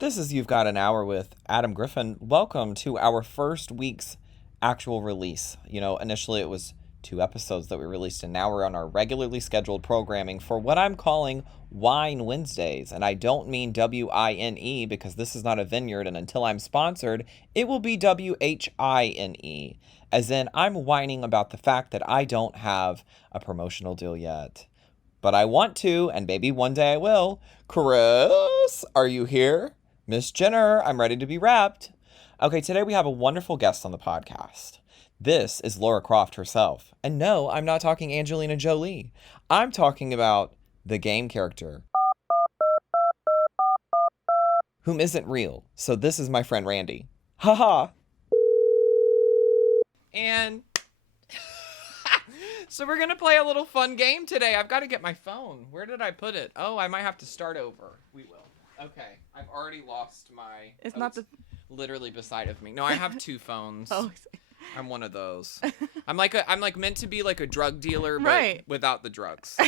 This is You've Got an Hour with Adam Griffin. Welcome to our first week's actual release. Initially it was 2 episodes that we released, and now we're on our regularly scheduled programming for what I'm calling Wine Wednesdays. And I don't mean W-I-N-E because this is not a vineyard, and until I'm sponsored, it will be W-H-I-N-E. As in, I'm whining about the fact that I don't have a promotional deal yet. But I want to, and maybe one day I will. Chris, are you here? Miss Jenner, I'm ready to be wrapped. Okay, today we have a wonderful guest on the podcast. This is Lara Croft herself. And no, I'm not talking Angelina Jolie. I'm talking about the game character, whom isn't real. So this is my friend Randi. Haha. And so we're going to play a little fun game today. I've got to get my phone. Where did I put it? Oh, I might have to start over. We will. Okay, I've already lost my... It's not the... literally beside of me. No, I have 2 phones. Oh, I'm one of those. I'm like meant to be like a drug dealer, but right. Without the drugs.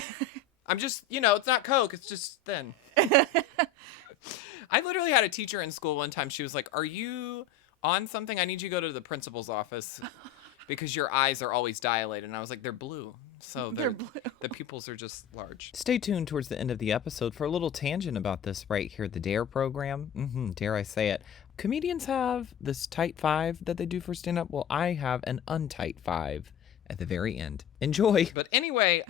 I'm just, it's not coke, it's just thin. I literally had a teacher in school one time. She was like, "Are you on something? I need you to go to the principal's office because your eyes are always dilated." And I was like, "They're blue." So they're blue. The pupils are just large. Stay tuned towards the end of the episode for a little tangent about this right here, the DARE program. Dare I say it. Comedians have this tight 5 that they do for stand-up. Well, I have an untight 5 at the very end. Enjoy. But anyway,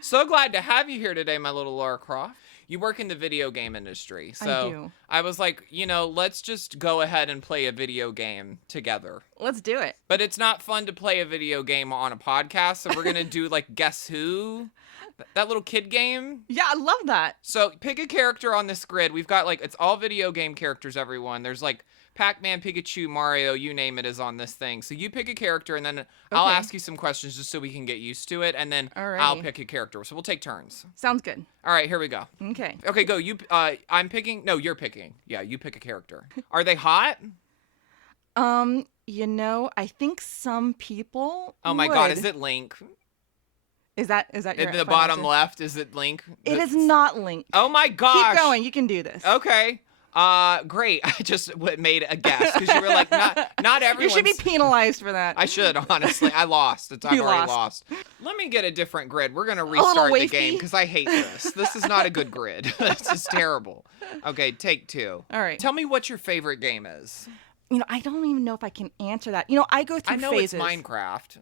so glad to have you here today, my little Lara Croft. You work in the video game industry. So I do. I was like, let's just go ahead and play a video game together. Let's do it. But it's not fun to play a video game on a podcast, so we're going to do like Guess Who? That little kid game. Yeah, I love that. So pick a character on this grid. We've got it's all video game characters, everyone. There's Pac-Man, Pikachu, Mario, you name it is on this thing. So you pick a character, and then I'll ask you some questions just so we can get used to it, and then I'll pick a character. So we'll take turns. Sounds good. All right, here we go. Okay. Okay, go. I'm picking. No, you're picking. Yeah, you pick a character. Are they hot? I think some people Oh my God, is it Link? Is that your in the bottom answer? Left? Is it Link? It is not Link. Oh my gosh! Keep going. You can do this. Okay. Great. I just made a guess because you were like, not everyone. You should be penalized for that. I should, honestly. I lost. I've already lost. Let me get a different grid. We're gonna restart the game because I hate this. This is not a good grid. This is terrible. Okay, take 2. All right. Tell me what your favorite game is. I don't even know if I can answer that. I go through phases. I know it's Minecraft.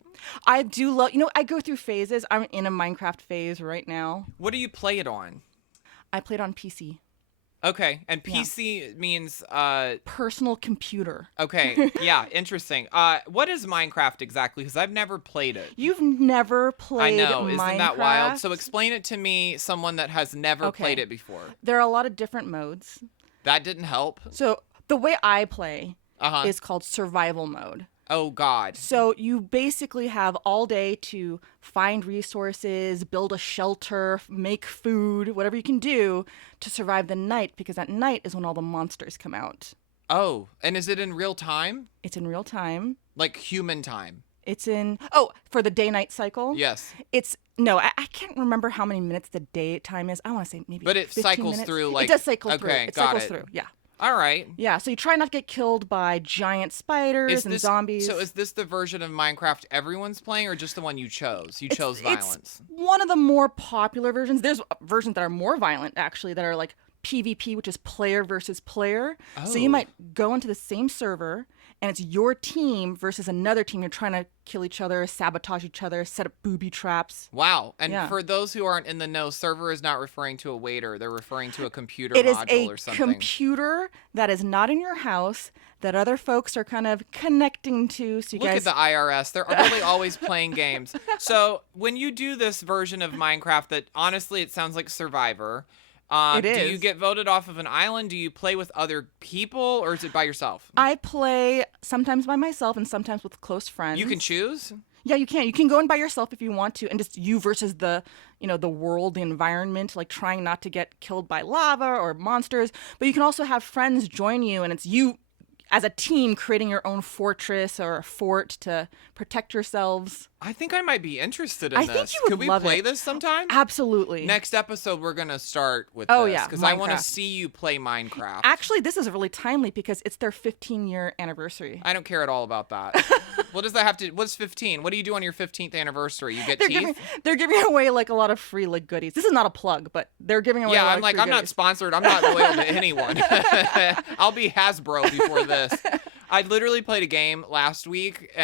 I do love, I go through phases. I'm in a Minecraft phase right now. What do you play it on? I play it on PC. Okay, and PC means... personal computer. Okay, yeah, interesting. What is Minecraft exactly? Because I've never played it. You've never played Minecraft? I know, isn't that wild? So explain it to me, someone that has never played it before. There are a lot of different modes. That didn't help. So the way I play is called survival mode. Oh, God. So you basically have all day to find resources, build a shelter, make food, whatever you can do to survive the night, because at night is when all the monsters come out. Oh, and is it in real time? It's in real time. Like human time? It's in, for the day-night cycle? Yes. I can't remember how many minutes the daytime is. I want to say maybe 15 minutes. But it cycles through It does cycle through. Okay, it got cycles it. through, yeah. All right. Yeah, so you try not to get killed by giant spiders and zombies. So is this the version of Minecraft everyone's playing, or just the one you chose? You chose violence. It's one of the more popular versions. There's versions that are more violent, actually, that are like PvP, which is player versus player. Oh. So you might go into the same server, and it's your team versus another team. You're trying to kill each other, sabotage each other, set up booby traps. Wow. And for those who aren't in the know, server is not referring to a waiter. They're referring to a computer module or something. It is a computer that is not in your house that other folks are kind of connecting to. So you Look at the IRS. They're really always playing games. So when you do this version of Minecraft that honestly it sounds like Survivor, it is. Do you get voted off of an island? Do you play with other people, or is it by yourself? I play sometimes by myself and sometimes with close friends. You can choose? Yeah, you can. You can go in by yourself if you want to, and just you versus the world, the environment, like trying not to get killed by lava or monsters. But you can also have friends join you, and it's you as a team creating your own fortress or a fort to protect yourselves. I think I might be interested in this. I think you would Could we love play it. this sometime? Absolutely. Next episode, we're going to start with Oh, this. yeah, Because I want to Minecraft. see you play Minecraft. Actually, this is really timely because it's their 15-year anniversary. I don't care at all about that. What does that have to... What's 15? What do you do on your 15th anniversary? You get teeth? They're giving away like a lot of free like goodies. This is not a plug, but they're giving away a lot of free I'm not goodies. sponsored. I'm not loyal to anyone. I'll be Hasbro before this. I literally played a game last week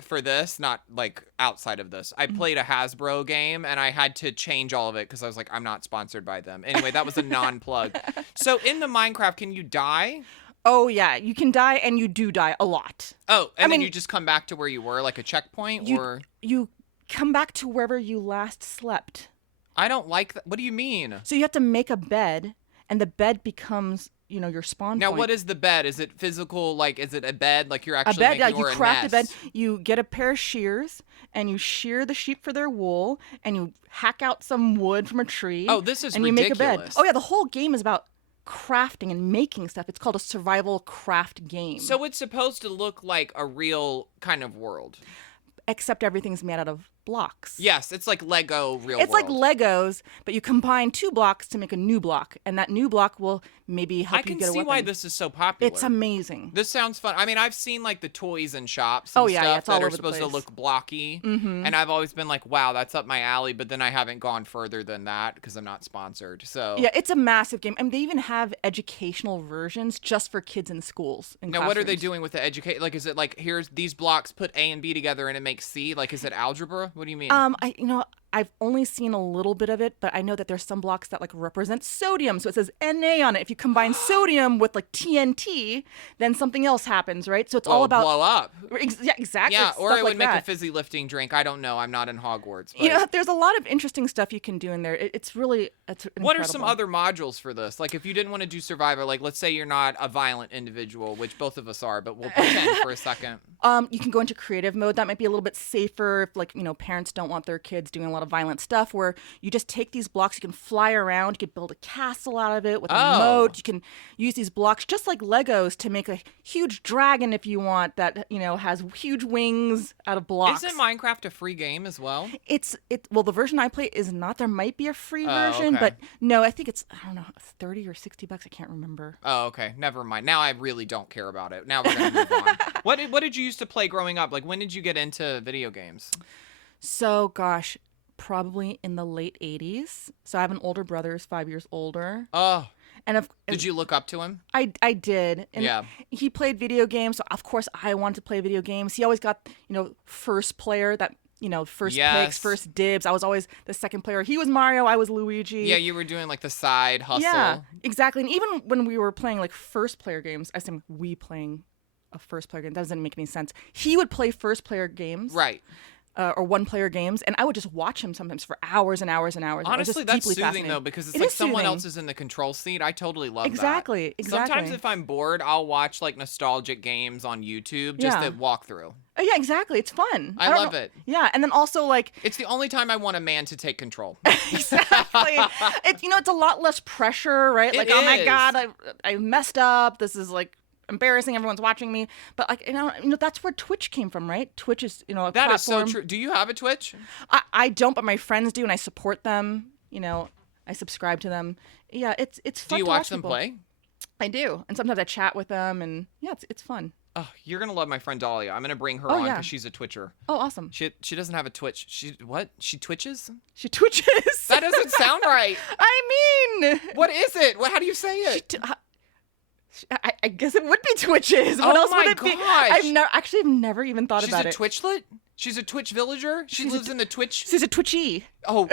for this, not like outside of this. I played a Hasbro game and I had to change all of it because I was like, I'm not sponsored by them. Anyway, that was a non-plug. So in the Minecraft, can you die? Oh, yeah. You can die, and you do die a lot. Oh, and then you just come back to where you were, like a checkpoint? Or You come back to wherever you last slept. I don't like that. What do you mean? So you have to make a bed, and the bed becomes, your spawn Now, point. what is the bed? Is it physical? Like, is it a bed? Like, you're A actually bed, making you or craft a bed. nest? You get a pair of shears, and you shear the sheep for their wool, and you hack out some wood from a tree. Oh, this is and you make a bed. ridiculous. Oh, yeah, the whole game is about crafting and making stuff. It's called a survival craft game. So it's supposed to look like a real kind of world. Except everything's made out of blocks. Yes, it's like Lego real It's world. like Legos, but you combine 2 blocks to make a new block, and that new block will maybe help I you can get a see weapon. why this is so popular. It's amazing. This sounds fun. I mean, I've seen like the toys in shops and Oh, yeah, stuff it's all that are over the supposed to place. look blocky. Mm-hmm. And I've always been like, wow, that's up my alley. But then I haven't gone further than that because I'm not sponsored. So Yeah, it's a massive game. I mean, they even have educational versions just for kids in schools. Now, what are they doing with the educate? Like, is it like, here's these blocks, put A and B together and it makes C? Like, is it algebra? What do you mean? I've only seen a little bit of it, but I know that there's some blocks that like represent sodium, so it says Na on it. If you combine sodium with like TNT, then something else happens, right? So it's all about blow up. Yeah, exactly. Yeah, or stuff it would like make a that. fizzy lifting drink. I don't know. I'm not in Hogwarts. But... There's a lot of interesting stuff you can do in there. It's really incredible. What are some other modules for this? Like, if you didn't want to do Survivor, like, let's say you're not a violent individual, which both of us are, but we'll pretend for a second. You can go into creative mode. That might be a little bit safer if, like, parents don't want their kids doing a lot of violent stuff, where you just take these blocks, you can fly around, you can build a castle out of it with a moat. You can use these blocks just like Legos to make a huge dragon if you want that, has huge wings out of blocks. Isn't Minecraft a free game as well? Well, the version I play is not. There might be a free version, okay. but no, I think it's, I don't know, 30 or 60 bucks. I can't remember. Oh, okay. Never mind. Now I really don't care about it. Now we're going to move on. What did you used to play growing up? Like, when did you get into video games? So, gosh, probably in the late 80s. So I have an older brother who's 5 years older. Oh. And Did you look up to him? I did. And Yeah. he played video games. So of course I wanted to play video games. He always got, first player that, first picks, first dibs. I was always the second player. He was Mario. I was Luigi. Yeah, you were doing like the side hustle. Yeah, exactly. And even when we were playing like first player games, I said we playing a first player game. That doesn't make any sense. He would play first player games. Right. Or one-player games, and I would just watch him sometimes for hours and hours and hours. Honestly, that's soothing, though, because it's like someone else is in the control seat. I totally love that. Exactly. Sometimes if I'm bored, I'll watch, like, nostalgic games on YouTube just to walk through. Oh, yeah, exactly. It's fun. I love it. Yeah, and then also, like... It's the only time I want a man to take control. Exactly. It's a lot less pressure, right? Like, oh, my God, I messed up. This is, like... embarrassing, everyone's watching me, but like that's where Twitch came from, right? Twitch is a that platform. Is so true. Do you have a Twitch? I don't, but my friends do, and I support them. I subscribe to them. Yeah, it's fun. Do you to watch them people. play? I do, and sometimes I chat with them, and yeah, it's fun. Oh, you're gonna love my friend Dahlia. I'm gonna bring her on because she's a Twitcher. Oh, awesome. She doesn't have a Twitch. She twitches? She twitches. That doesn't sound right. I mean, what is it? How do you say it? I guess it would be Twitches. What else would it be? I've never even thought about it. She's a Twitchlet? She's a Twitch villager? She lives in the Twitch? She's a Twitchy. Oh,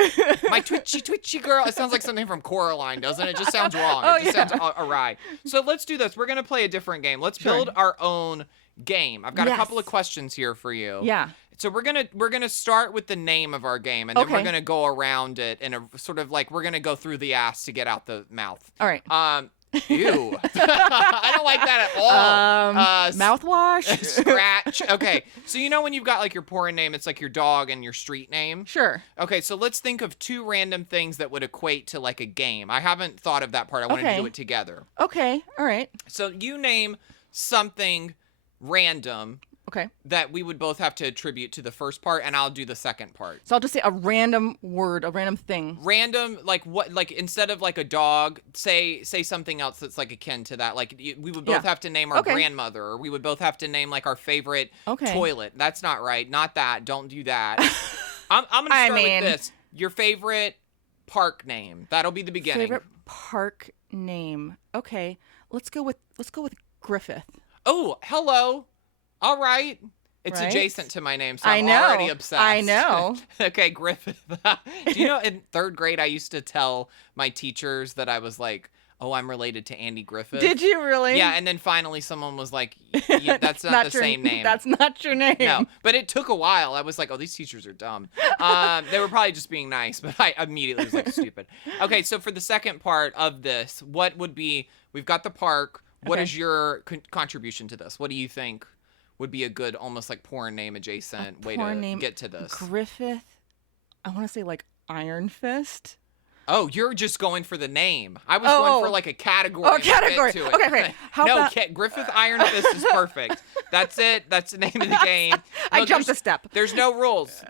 my twitchy girl. It sounds like something from Coraline, doesn't it? It just sounds wrong. Oh, it just sounds awry. So let's do this. We're going to play a different game. Let's build our own game. I've got a couple of questions here for you. Yeah. So we're gonna start with the name of our game, and then we're gonna go around it in a sort of like we're gonna go through the ass to get out the mouth. All right. Ew. I don't like that at all. Mouthwash? Scratch. Okay. So when you've got like your porn name, it's like your dog and your street name? Sure. Okay, so let's think of 2 random things that would equate to like a game. I haven't thought of that part. I wanted to do it together. Okay. All right. So you name something random Okay. that we would both have to attribute to the first part, and I'll do the second part. So I'll just say a random word, a random thing. Random, like what, like instead of like a dog, say something else that's like akin to that. Like we would both have to name our grandmother, or we would both have to name like our favorite toilet. That's not right. Not that. Don't do that. I'm gonna start with this. Your favorite park name. That'll be the beginning. Favorite park name. Okay. Let's go with Griffith. Oh, hello. All right. It's adjacent to my name, so I'm already obsessed. I know. Okay, Griffith. Do you know, in 3rd grade, I used to tell my teachers that I was like, oh, I'm related to Andy Griffith. Did you really? Yeah, and then finally someone was like, that's not the same name. That's not your name. No, but it took a while. I was like, oh, these teachers are dumb. They were probably just being nice, but I immediately was like, stupid. Okay, so for the second part of this, what would be, we've got the park. What is your contribution to this? What do you think would be a good, almost like porn name adjacent way to get to this? Griffith. I want to say like Iron Fist. Oh, you're just going for the name. I was going for like a category. Oh, category. To it. Okay, great. Griffith Iron Fist is perfect. That's it. That's the name of the game. No, I jumped a step. There's no rules.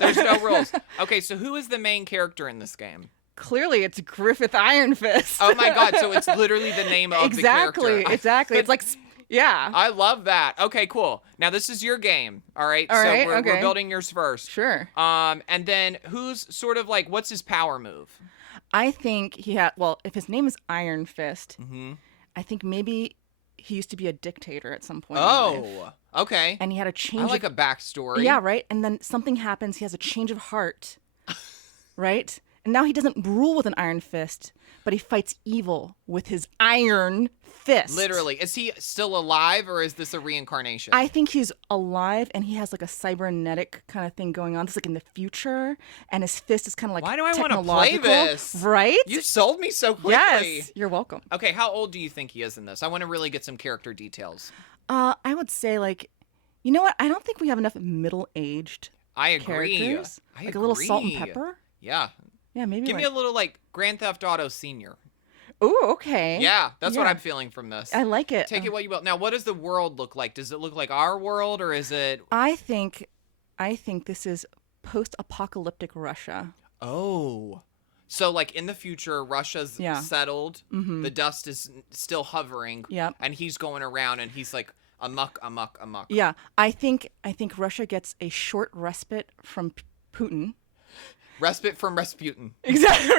Okay, so who is the main character in this game? Clearly, it's Griffith Iron Fist. Oh my God! So it's literally the name of the character. Exactly. It's like, yeah. I love that. Okay, cool. Now this is your game. All right. We're building yours first. Sure. And then who's sort of like, what's his power move? I think he had. Well, if his name is Iron Fist, I think maybe he used to be a dictator at some point. Oh, okay. And he had a change. I like a backstory. Yeah, right. And then something happens. He has a change of heart. Right. And now he doesn't rule with an iron fist, but he fights evil with his iron fist. Literally. Is he still alive, or is this a reincarnation? I think he's alive, and he has like a cybernetic kind of thing going on. It's like in the future, and his fist is kind of like Why do I want to play this? Right? You sold me so quickly. Yes, you're welcome. Okay, how old do you think he is in this? I want to really get some character details. I would say like, you know what? I don't think we have enough middle-aged characters. I agree. A little salt and pepper. Yeah. Yeah, maybe. Give me a little like Grand Theft Auto Senior. Ooh, okay. Yeah, that's what I'm feeling from this. I like it. Take it what you will. Now, what does the world look like? Does it look like our world, or is it? I think this is post-apocalyptic Russia. Oh, so like in the future, Russia's settled. Mm-hmm. The dust is still hovering. Yeah. And he's going around, and he's like amok. Yeah, I think Russia gets a short respite from Putin. Respite from Rasputin. Exactly.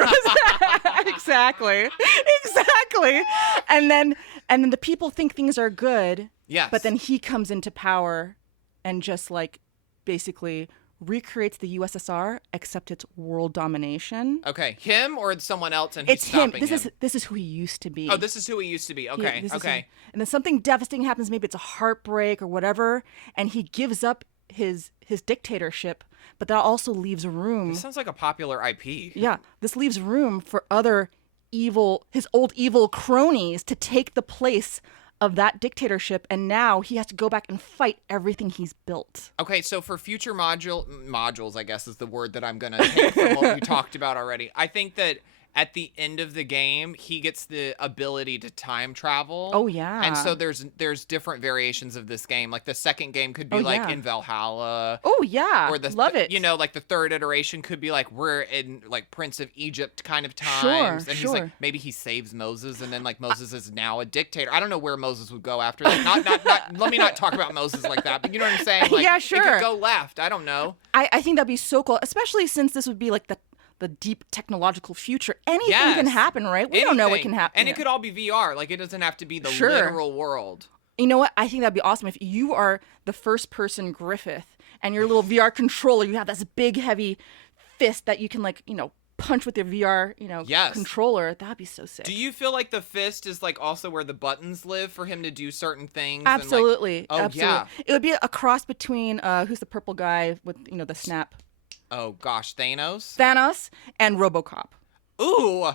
Exactly. And then the people think things are good. Yes. But then he comes into power and just like basically recreates the USSR, except it's world domination. Okay. Him or someone else, and he's stopping him. This is who he used to be. Oh, this is who he used to be. Okay. Okay. And then something devastating happens. Maybe it's a heartbreak or whatever, and he gives up his dictatorship. But that also leaves room. This sounds like a popular IP. Yeah, this leaves room for other his old evil cronies to take the place of that dictatorship, and now he has to go back and fight everything he's built. Okay, so for future modules, I guess is the word that I'm gonna take from what we talked about already. I think that at the end of the game, he gets the ability to time travel. Oh, yeah. And so there's different variations of this game. Like the second game could be in Valhalla. Oh, yeah. Or Love it. You know, like the third iteration could be like we're in like Prince of Egypt kind of times. And he's like, maybe he saves Moses, and then like Moses is now a dictator. I don't know where Moses would go after that. Not let me not talk about Moses like that, but you know what I'm saying? Like, yeah, sure. It could go left. I don't know. I think that'd be so cool, especially since this would be like the deep technological future. Anything can happen, right? We don't know what can happen. And it could all be VR. Like, it doesn't have to be the literal world. You know what? I think that'd be awesome if you are the first person Griffith and your little VR controller, you have this big, heavy fist that you can, like, you know, punch with your VR, you know, controller. That'd be so sick. Do you feel like the fist is, like, also where the buttons live for him to do certain things? Absolutely. And, like, absolutely. Yeah. It would be a cross between, who's the purple guy with, you know, the snap? Oh, gosh, Thanos and RoboCop. Ooh.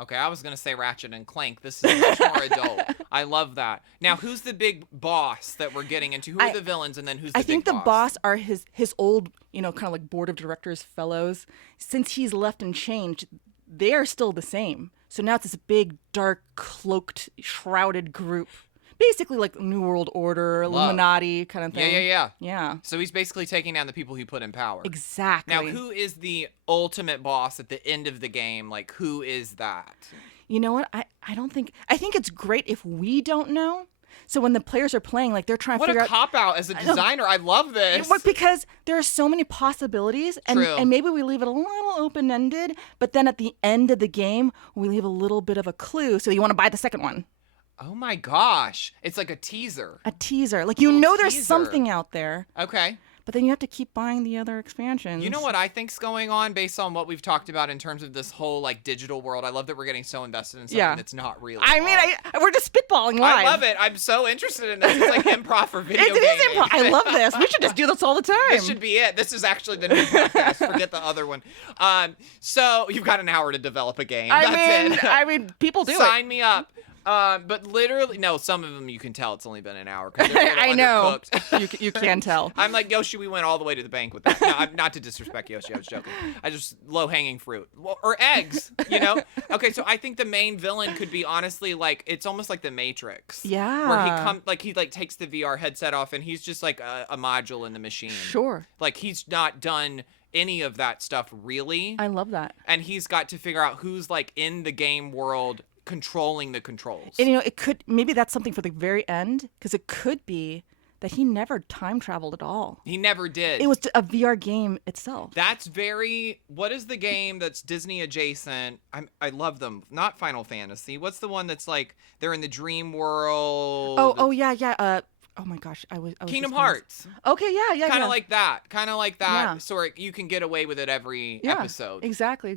Okay, I was going to say Ratchet and Clank. This is much more adult. I love that. Now, who's the big boss that we're getting into? Who are the villains, and then who's the big boss? I think the boss are his old, you know, kind of like board of directors fellows. Since he's left and changed, they are still the same. So now it's this big, dark, cloaked, shrouded group. basically like New World Order, Illuminati kind of thing. Yeah. So he's basically taking down the people he put in power. Exactly. Now, who is the ultimate boss at the end of the game? Like, who is that? You know what? I think it's great if we don't know. So when the players are playing, like they're trying to figure out. What a cop-out as a designer. I love this. Because there are so many possibilities, and maybe we leave it a little open-ended, but then at the end of the game, we leave a little bit of a clue. So you want to buy the second one. Oh my gosh. It's like a teaser. A teaser. Like, you know there's something out there. Okay. But then you have to keep buying the other expansions. You know what I think's going on based on what we've talked about in terms of this whole like digital world? I love that we're getting so invested in something that's not real. I mean, we're just spitballing live. I love it. I'm so interested in this. It's like improv for video gaming. It is improv. I love this. We should just do this all the time. This should be it. This is actually the new podcast. Forget the other one. So you've got an hour to develop a game. I mean, people do it. Sign me up. But literally, no, some of them you can tell it's only been an hour. I know. You can tell. I'm like, Yoshi, we went all the way to the bank with that. No, I'm not to disrespect Yoshi. I was joking. I just low-hanging fruit. Or eggs, you know? Okay, so I think the main villain could be honestly like, it's almost like the Matrix. Yeah. Where he takes the VR headset off and he's just like a module in the machine. Sure. Like he's not done any of that stuff really. I love that. And he's got to figure out who's like in the game world controlling the controls. And maybe that's something for the very end, because it could be that he never time traveled at all. He never did. It was a VR game itself. What is the game that's Disney adjacent? I love them. Not Final Fantasy. What's the one that's like they're in the dream world? Yeah. Oh my gosh, I was Kingdom Hearts. Okay, yeah. Kind of like that. Yeah. So you can get away with it every episode. Exactly.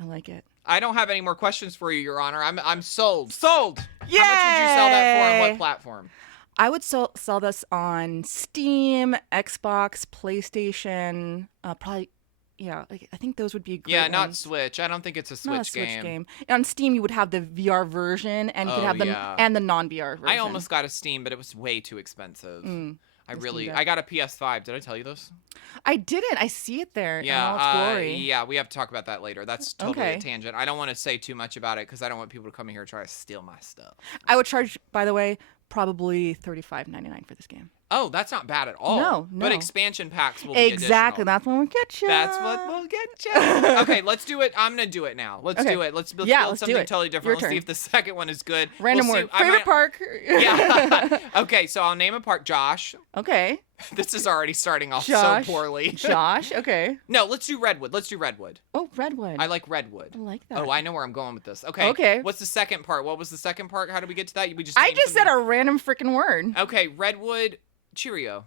I like it. I don't have any more questions for you, Your Honor. I'm sold. Sold. Yay! How much would you sell that for, and what platform? I would sell this on Steam, Xbox, PlayStation, probably. Yeah, I think those would be great. Yeah, not ones. Switch. I don't think it's a Switch game. On Steam, you would have the VR version, and you could have the non-VR version. I almost got a Steam, but it was way too expensive. I got a PS5. Did I tell you this? I didn't. I see it there. Yeah, in all its glory. Yeah, we have to talk about that later. That's totally a tangent. I don't want to say too much about it because I don't want people to come in here and try to steal my stuff. I would charge, by the way, probably $35.99 for this game. Oh, that's not bad at all. No. But expansion packs will be exactly. additional. That's what we'll get you. That's what we'll get you. Okay, let's do it. I'm gonna do it now. Let's do it. Let's build something totally different. Let's see if the second one is good. Random word. Favorite park. Yeah. Okay, so I'll name a park. Josh. Okay. This is already starting off so poorly. Josh. Okay. No, let's do Redwood. Oh, Redwood. I like Redwood. I like that. Oh, I know where I'm going with this. Okay. What's the second part? What was the second part? How did we get to that? I just said a random freaking word. Okay, Redwood Cheerio.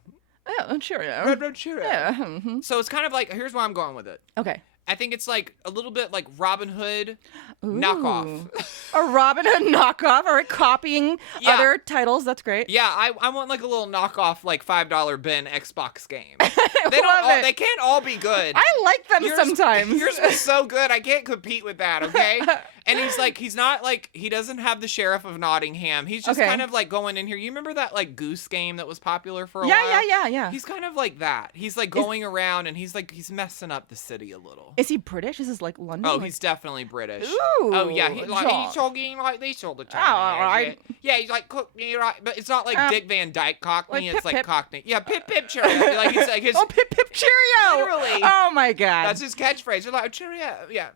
Oh, Cheerio. Redwood Cheerio. Yeah. Mm-hmm. So it's kind of like, here's where I'm going with it. Okay. I think it's like a little bit like Robin Hood knockoff. A Robin Hood knockoff, or copying other titles. That's great. Yeah, I want like a little knockoff, like $5 bin Xbox game. They can't all be good. I like them sometimes. Yours was so good, I can't compete with that. Okay. And he doesn't have the Sheriff of Nottingham. He's just kind of like going in here. You remember that like Goose game that was popular for a while? Yeah. He's kind of like that. He's like going around and he's messing up the city a little. Is he British? Is this like London? Oh, he's definitely British. Ooh, oh yeah, he's talking like this all the time. Yeah, he's like Cockney, right? But it's not like Dick Van Dyke Cockney. It's like Cockney. Yeah, Pip Pip Cheerio. Like it's like his. Oh, Pip Pip Cheerio. Literally. Oh my God. That's his catchphrase. You're like Cheerio. Yeah.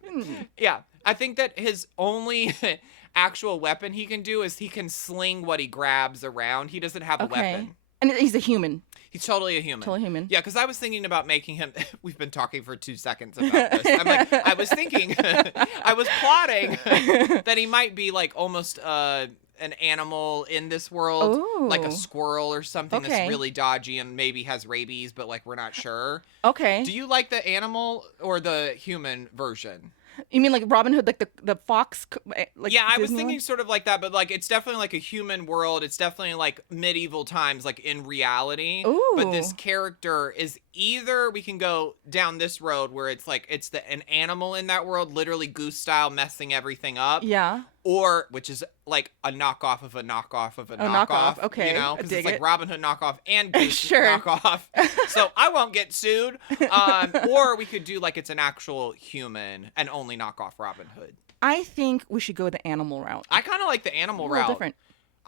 Yeah. I think that his only actual weapon he can do is he can sling what he grabs around. He doesn't have a weapon. And he's a human. He's totally a human. Totally human. Yeah, because I was thinking about making him. We've been talking for 2 seconds about this. I was thinking, I was plotting that he might be like almost an animal in this world, like a squirrel or something that's really dodgy and maybe has rabies, but like we're not sure. Okay. Do you like the animal or the human version? You mean like Robin Hood, like the fox? Like yeah, I was thinking sort of like that, but like it's definitely like a human world. It's definitely like medieval times, like in reality. Ooh. But this character is either we can go down this road where it's like it's an animal in that world, literally Goose style, messing everything up. Yeah. Or which is like a knockoff of a knockoff of a knockoff. Okay. You know, because it's like Robin Hood knockoff and Goose knockoff. So I won't get sued. Or we could do like it's an actual human and only knock off Robin Hood. I think we should go the animal route. I kind of like the animal route. Different.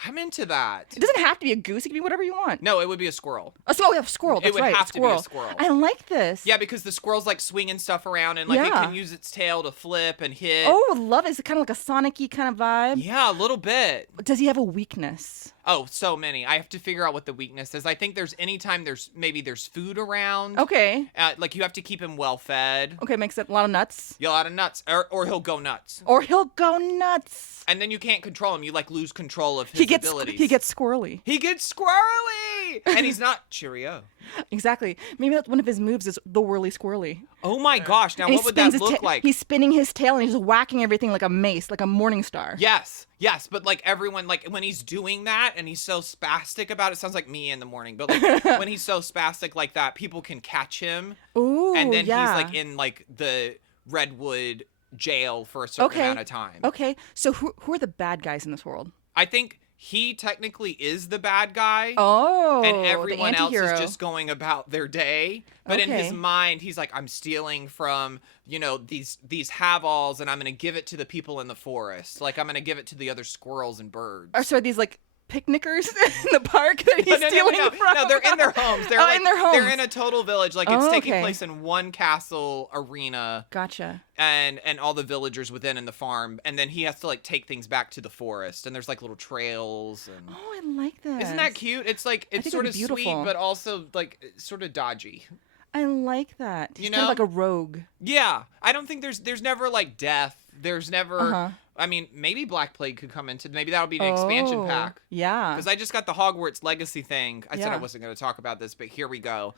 I'm into that. It doesn't have to be a goose. It can be whatever you want. No, it would be a squirrel. Oh, we have squirrel. That's it would right. have Squirrel. to be a squirrel. I like this. Yeah, because the squirrel's like swinging stuff around and like it can use its tail to flip and hit. Oh, love it. Is it kind of like a Sonic-y kind of vibe? Yeah, a little bit. Does he have a weakness? Oh, so many. I have to figure out what the weakness is. I think anytime there's food around. Okay. Like you have to keep him well fed. Okay, makes it a lot of nuts. Yeah, a lot of nuts. Or he'll go nuts. Or he'll go nuts. And then you can't control him. You like lose control of his abilities. He gets squirrely. He gets squirrely! And he's not Cheerio. Exactly. Maybe that's one of his moves is the whirly squirrely. Oh my gosh. Now what would that look like? He's spinning his tail and he's just whacking everything like a mace, like a morning star. Yes. Yes, but like everyone, like when he's doing that and he's so spastic about it, sounds like me in the morning, but like when he's so spastic like that, people can catch him. Ooh, and then yeah. he's like in like the Redwood jail for a certain amount of time. Okay, so who are the bad guys in this world? I think he technically is the bad guy. Oh, and everyone the else antihero. is just going about their day. But in his mind, he's like, I'm stealing from, these have-alls, and I'm going to give it to the people in the forest. Like, I'm going to give it to the other squirrels and birds. So are these like picnickers in the park that he's stealing from? No, they're in their homes. They're in their homes. They're in a total village. Like, it's taking place in one castle arena. Gotcha. And all the villagers within in the farm. And then he has to, like, take things back to the forest. And there's, like, little trails. And... Oh, I like that. Isn't that cute? It's, like, it's sort of sweet, but also, like, sort of dodgy. I like that. He's kind of like a rogue. Yeah. I don't think there's never, like, death. There's never... I mean, maybe Black Plague could come into... Maybe that would be an expansion pack. Yeah. Because I just got the Hogwarts Legacy thing. I said I wasn't going to talk about this, but here we go.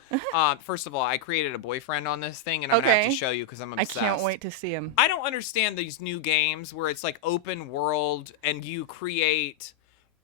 First of all, I created a boyfriend on this thing, and I'm going to have to show you because I'm obsessed. I can't wait to see him. I don't understand these new games where it's like open world and you create...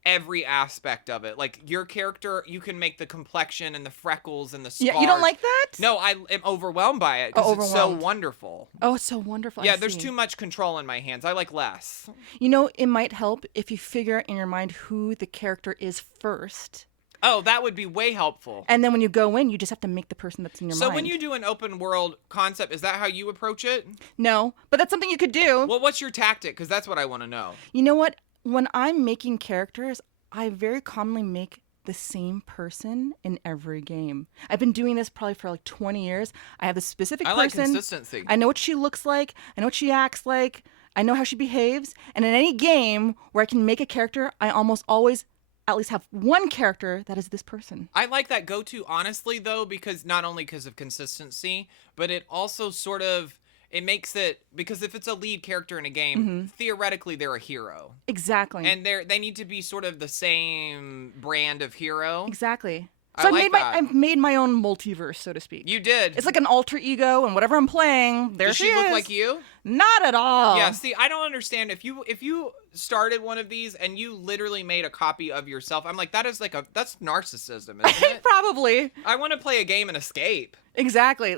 every aspect of it. Like, your character, you can make the complexion and the freckles and the scars. Yeah, you don't like that? No, I am overwhelmed by it because it's so wonderful. Oh, it's so wonderful. Yeah, there's too much control in my hands. I like less. It might help if you figure out in your mind who the character is first. Oh, that would be way helpful. And then when you go in, you just have to make the person that's in your mind. So when you do an open world concept, is that how you approach it? No, but that's something you could do. Well, what's your tactic? Because that's what I want to know. You know what? When I'm making characters, I very commonly make the same person in every game. I've been doing this probably for like 20 years. I have a specific person. I like consistency. I know what she looks like. I know what she acts like. I know how she behaves. And in any game where I can make a character, I almost always at least have one character that is this person. I like that go-to, honestly, though, because not only because of consistency, but it also sort of... It makes it, because if it's a lead character in a game, theoretically they're a hero. Exactly. And they need to be sort of the same brand of hero. Exactly. So I've made my own multiverse, so to speak. You did. It's like an alter ego, and whatever I'm playing, there she is. Does she look like you? Not at all. Yeah, see, I don't understand. If you started one of these and you literally made a copy of yourself, I'm like, that's narcissism, isn't it? Probably. I want to play a game and escape. Exactly.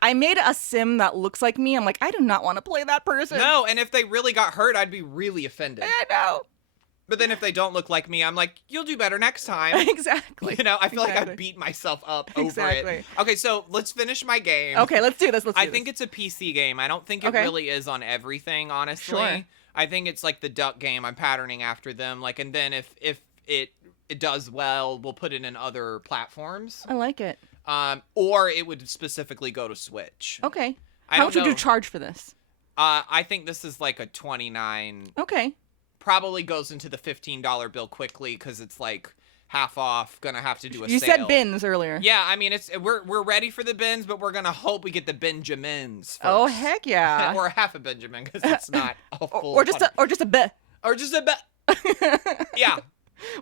I made a sim that looks like me. I'm like, I do not want to play that person. No, and if they really got hurt, I'd be really offended. I know. But then if they don't look like me, I'm like, you'll do better next time. Exactly. I feel like I beat myself up over it. Okay, so let's finish my game. Okay, let's do this. I think it's a PC game. I don't think it really is on everything, honestly. Sure. I think it's like the duck game. I'm patterning after them. Like, and then if it does well, we'll put it in other platforms. I like it. Or it would specifically go to Switch. Okay. How much would you charge for this? I think this is like a $29. Okay. Probably goes into the $15 bill quickly because it's like half off. Gonna have to do a sale. You said bins earlier. Yeah, I mean we're ready for the bins, but we're gonna hope we get the Benjamins first. Oh heck yeah! Or half a Benjamin because it's not a full. Or just a bit. Or just a bit. Yeah.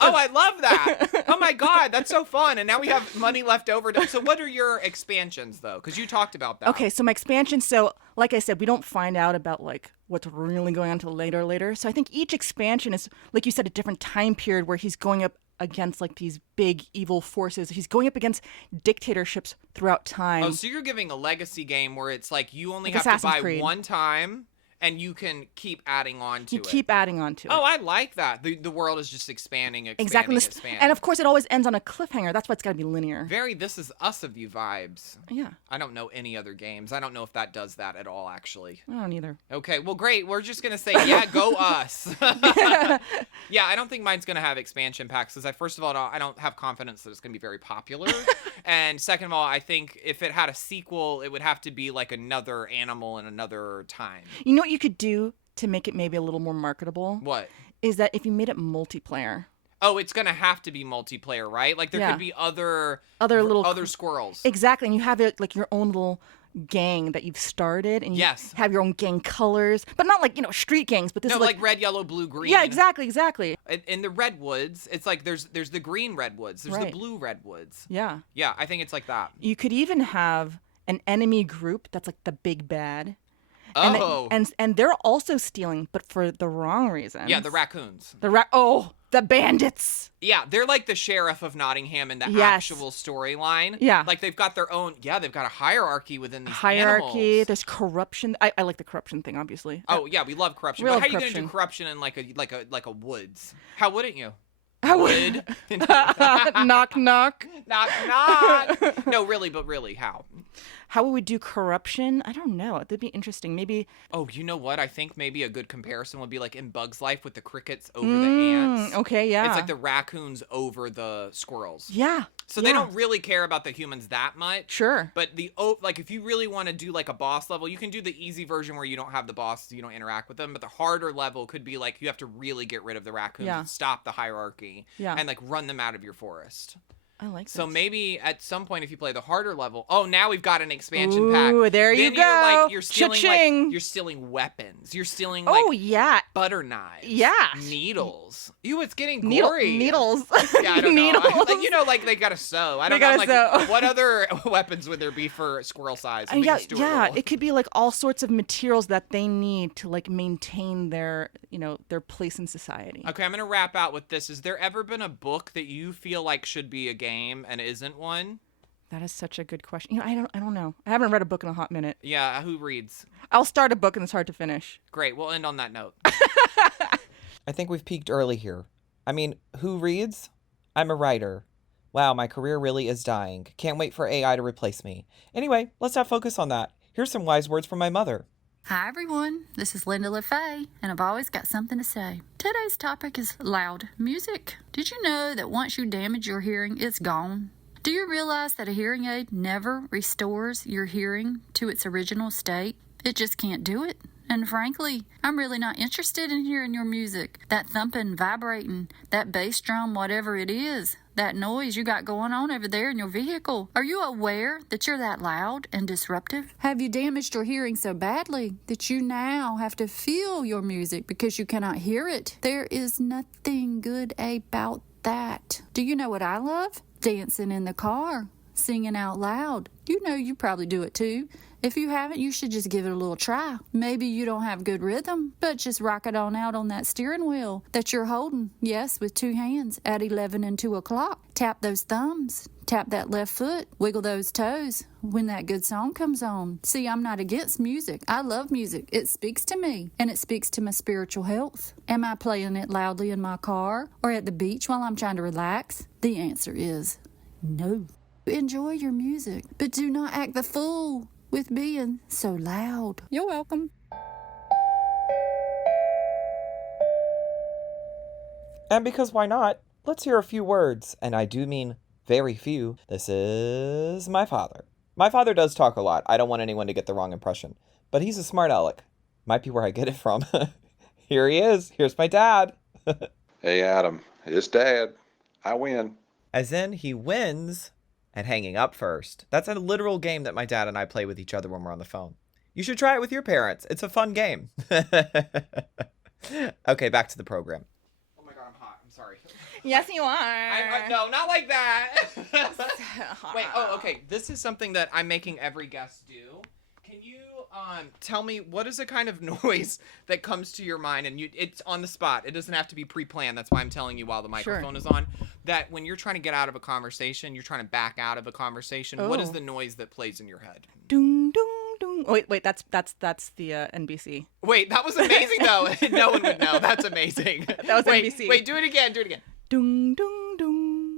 Oh, I love that. Oh my God, that's so fun. And now we have money left over. So what are your expansions though? Because you talked about that. Okay, so my expansions, so like I said, we don't find out about like what's really going on until later. So I think each expansion is, like you said, a different time period where he's going up against like these big evil forces. He's going up against dictatorships throughout time. Oh, so you're giving a legacy game where it's like you only like have Assassin's to buy Creed. one time. And you can keep adding on to it. You keep adding on to it. Oh, I like that. The world is just expanding. Exactly. And of course, it always ends on a cliffhanger. That's why it's got to be linear. Very This Is Us of you vibes. Yeah. I don't know any other games. I don't know if that does that at all, actually. I don't either. Okay, well, great. We're just going to say, yeah, go us. Yeah, I don't think mine's going to have expansion packs because, first of all, I don't have confidence that it's going to be very popular. And second of all, I think if it had a sequel, it would have to be like another animal in another time. You know what you could do to make it maybe a little more marketable? What? Is that if you made it multiplayer. Oh, it's going to have to be multiplayer, right? Like there could be other squirrels. Exactly. And you have it like your own little gang that you've started, and you have your own gang colors, but not like, street gangs, but this is like red, yellow, blue, green. Yeah, exactly. In the redwoods, it's like there's the green redwoods, there's the blue redwoods. Yeah, I think it's like that. You could even have an enemy group that's like the big bad. Oh. And they're also stealing, but for the wrong reasons. Yeah, the raccoons. The bandits. Yeah, they're like the sheriff of Nottingham in the actual storyline. Yeah. Like they've got their own, they've got a hierarchy within these animals. There's corruption. I like the corruption thing, obviously. Oh, yeah, we love corruption. But how are you going to do corruption in like a woods? How wouldn't you? I would. Knock, knock. Knock, knock. No, really, how? How would we do corruption? I don't know. That'd be interesting. Maybe. Oh, you know what? I think maybe a good comparison would be like in Bug's Life with the crickets over the ants. Okay, yeah. It's like the raccoons over the squirrels. Yeah. So they don't really care about the humans that much. Sure. But if you really want to do like a boss level, you can do the easy version where you don't have the boss, so you don't interact with them. But the harder level could be like you have to really get rid of the raccoons and stop the hierarchy and like run them out of your forest. I like that. So maybe at some point, if you play the harder level, now we've got an expansion pack. Ooh, there you go. You're stealing you're stealing weapons. You're stealing butter knives. Yeah. Needles. Ew, it's getting gory. Needles. Yeah, I don't know. Like they gotta sew. I don't know. Sew. What other weapons would there be for squirrel size? Yeah. It could be like all sorts of materials that they need to like maintain their place in society. Okay, I'm gonna wrap out with this. Has there ever been a book that you feel like should be a game and isn't one? That is such a good question. I don't know. I haven't read a book in a hot minute. Yeah, who reads? I'll start a book and it's hard to finish. Great, we'll end on that note. I think we've peaked early here. I mean, who reads? I'm a writer. Wow, my career really is dying. Can't wait for AI to replace me. Anyway, let's not focus on that. Here's some wise words from my mother. Hi everyone, this is Linda LaFaye, and I've always got something to say. Today's topic is loud music. Did you know that once you damage your hearing, it's gone? Do you realize that a hearing aid never restores your hearing to its original state? It just can't do it. And frankly, I'm really not interested in hearing your music. That thumping, vibrating, that bass drum, whatever it is. That noise you got going on over there in your vehicle. Are you aware that you're that loud and disruptive? Have you damaged your hearing so badly that you now have to feel your music because you cannot hear it? There is nothing good about that. Do you know what I love? Dancing in the car, singing out loud. You probably do it too. If you haven't, you should just give it a little try. Maybe you don't have good rhythm, but just rock it on out on that steering wheel that you're holding, yes, with two hands at 11 and 2 o'clock. Tap those thumbs. Tap that left foot. Wiggle those toes when that good song comes on. See, I'm not against music. I love music. It speaks to me, and it speaks to my spiritual health. Am I playing it loudly in my car or at the beach while I'm trying to relax? The answer is no. Enjoy your music, but do not act the fool with being so loud. You're welcome. And because why not, let's hear a few words, and I do mean very few. This is my father. My father does talk a lot. I don't want anyone to get the wrong impression, but he's a smart aleck. Might be where I get it from. Here he is. Here's my dad. Hey, Adam. It's Dad. I win. As in, he wins at hanging up first. That's a literal game that my dad and I play with each other when we're on the phone. You should try it with your parents. It's a fun game. Okay, back to the program. Oh my god, I'm hot. I'm sorry. Yes, you are. No, not like that. Wait, okay. This is something that I'm making every guest do. Can you tell me what is the kind of noise that comes to your mind? And it's on the spot. It doesn't have to be pre-planned. That's why I'm telling you while the microphone is on. That when you're trying to get out of a conversation, you're trying to back out of a conversation. What is the noise that plays in your head? Doom, doom, doom. ding. Oh, wait, that's the NBC. Wait, that was amazing though. No one would know. That's amazing. That was wait, NBC. Wait, do it again. Dung, dung, dung.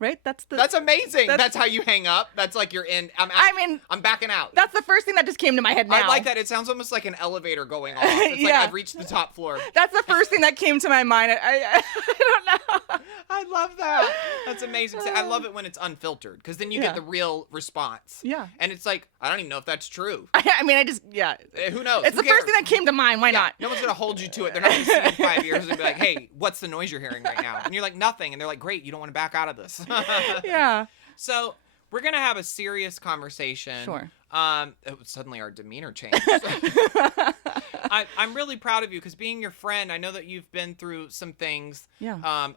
Right? That's amazing. That's how you hang up. That's like you're in. I'm backing out. That's the first thing that just came to my head now. I like that. It sounds almost like an elevator going off. It's like I've reached the top floor. That's the first thing that came to my mind. I don't know. I love that. That's amazing. See, I love it when it's unfiltered because then you get the real response. Yeah. And it's like, I don't even know if that's true. Who knows? It's the first thing that came to mind. Why not? No one's going to hold you to it. They're not going to see you in 5 years and be like, hey, what's the noise you're hearing right now? And you're like, nothing. And they're like, great, you don't want to back out of this. Yeah. So we're going to have a serious conversation. Sure. Suddenly our demeanor changed. I'm really proud of you because being your friend, I know that you've been through some things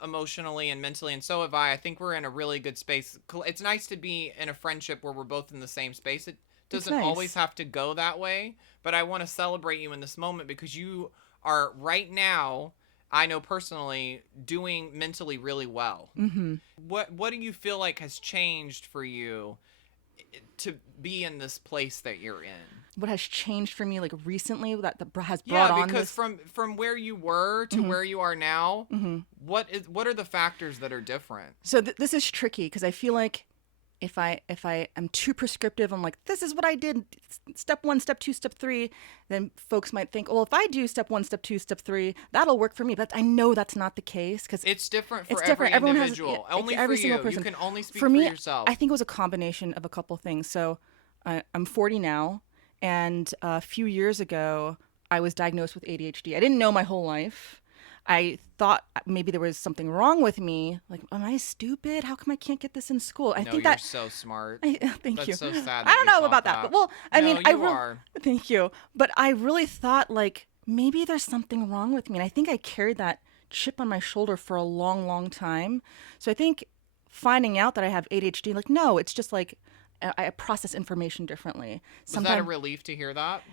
emotionally and mentally, and so have I. I think we're in a really good space. It's nice to be in a friendship where we're both in the same space. It doesn't always have to go that way, but I want to celebrate you in this moment because you are right now, I know personally, doing mentally really well. Mm-hmm. What do you feel like has changed for you to be in this place that you're in? What has changed for me like recently that has brought on Yeah, because this? from where you were to where you are now, what are the factors that are different? So this is tricky because I feel like if I am too prescriptive, I'm like, this is what I did, step 1, step 2, step 3, then folks might think, well, if I do step 1, step 2, step 3, that'll work for me. But I know that's not the case because it's different for every individual. Only every for single you. person. You can only speak for me, yourself. I think it was a combination of a couple things. So I'm 40 now, and a few years ago, I was diagnosed with ADHD. I didn't know my whole life. I thought maybe there was something wrong with me. Like, am I stupid? How come I can't get this in school? I think you're so smart. Thank you. That's so sad. I don't know about that, but you are. Thank you. But I really thought like maybe there's something wrong with me, and I think I carried that chip on my shoulder for a long, long time. So I think finding out that I have ADHD, like, no, it's just like I process information differently. Was that a relief to hear that?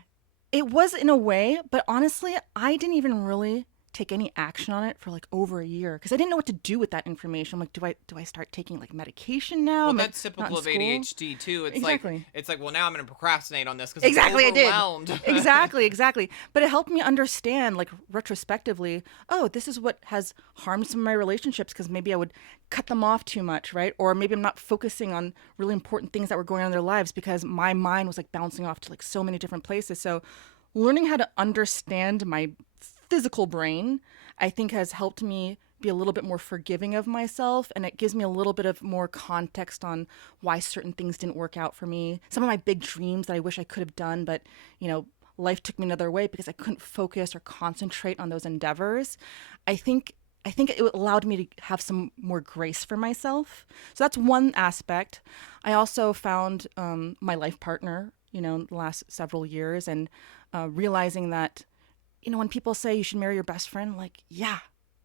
It was in a way, but honestly, I didn't even really take any action on it for like over a year because I didn't know what to do with that information. I'm like, do I start taking like medication now? Well, that's typical of ADHD too. It's like, well, now I'm going to procrastinate on this because exactly I'm overwhelmed. I did. exactly. But it helped me understand, like retrospectively, oh, this is what has harmed some of my relationships because maybe I would cut them off too much, right? Or maybe I'm not focusing on really important things that were going on in their lives because my mind was like bouncing off to like so many different places. So learning how to understand my physical brain, I think, has helped me be a little bit more forgiving of myself, and it gives me a little bit of more context on why certain things didn't work out for me. Some of my big dreams that I wish I could have done, but life took me another way because I couldn't focus or concentrate on those endeavors. I think it allowed me to have some more grace for myself. So that's one aspect. I also found my life partner, in the last several years, and realizing that when people say you should marry your best friend, like, yeah,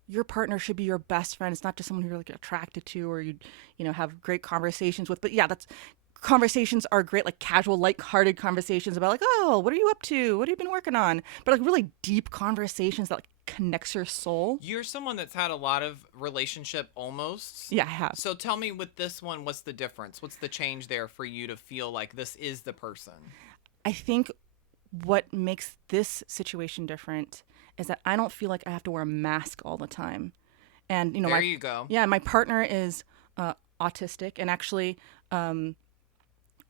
your partner should be your best friend. It's not just someone who you're like attracted to or you have great conversations with. But yeah, conversations are great, like casual, light-hearted conversations about like, oh, what are you up to? What have you been working on? But like really deep conversations that like connects your soul. You're someone that's had a lot of relationship almosts. Yeah, I have. So tell me with this one, what's the difference? What's the change there for you to feel like this is the person? I think what makes this situation different is that I don't feel like I have to wear a mask all the time. And, there you go. Yeah, my partner is autistic. And actually,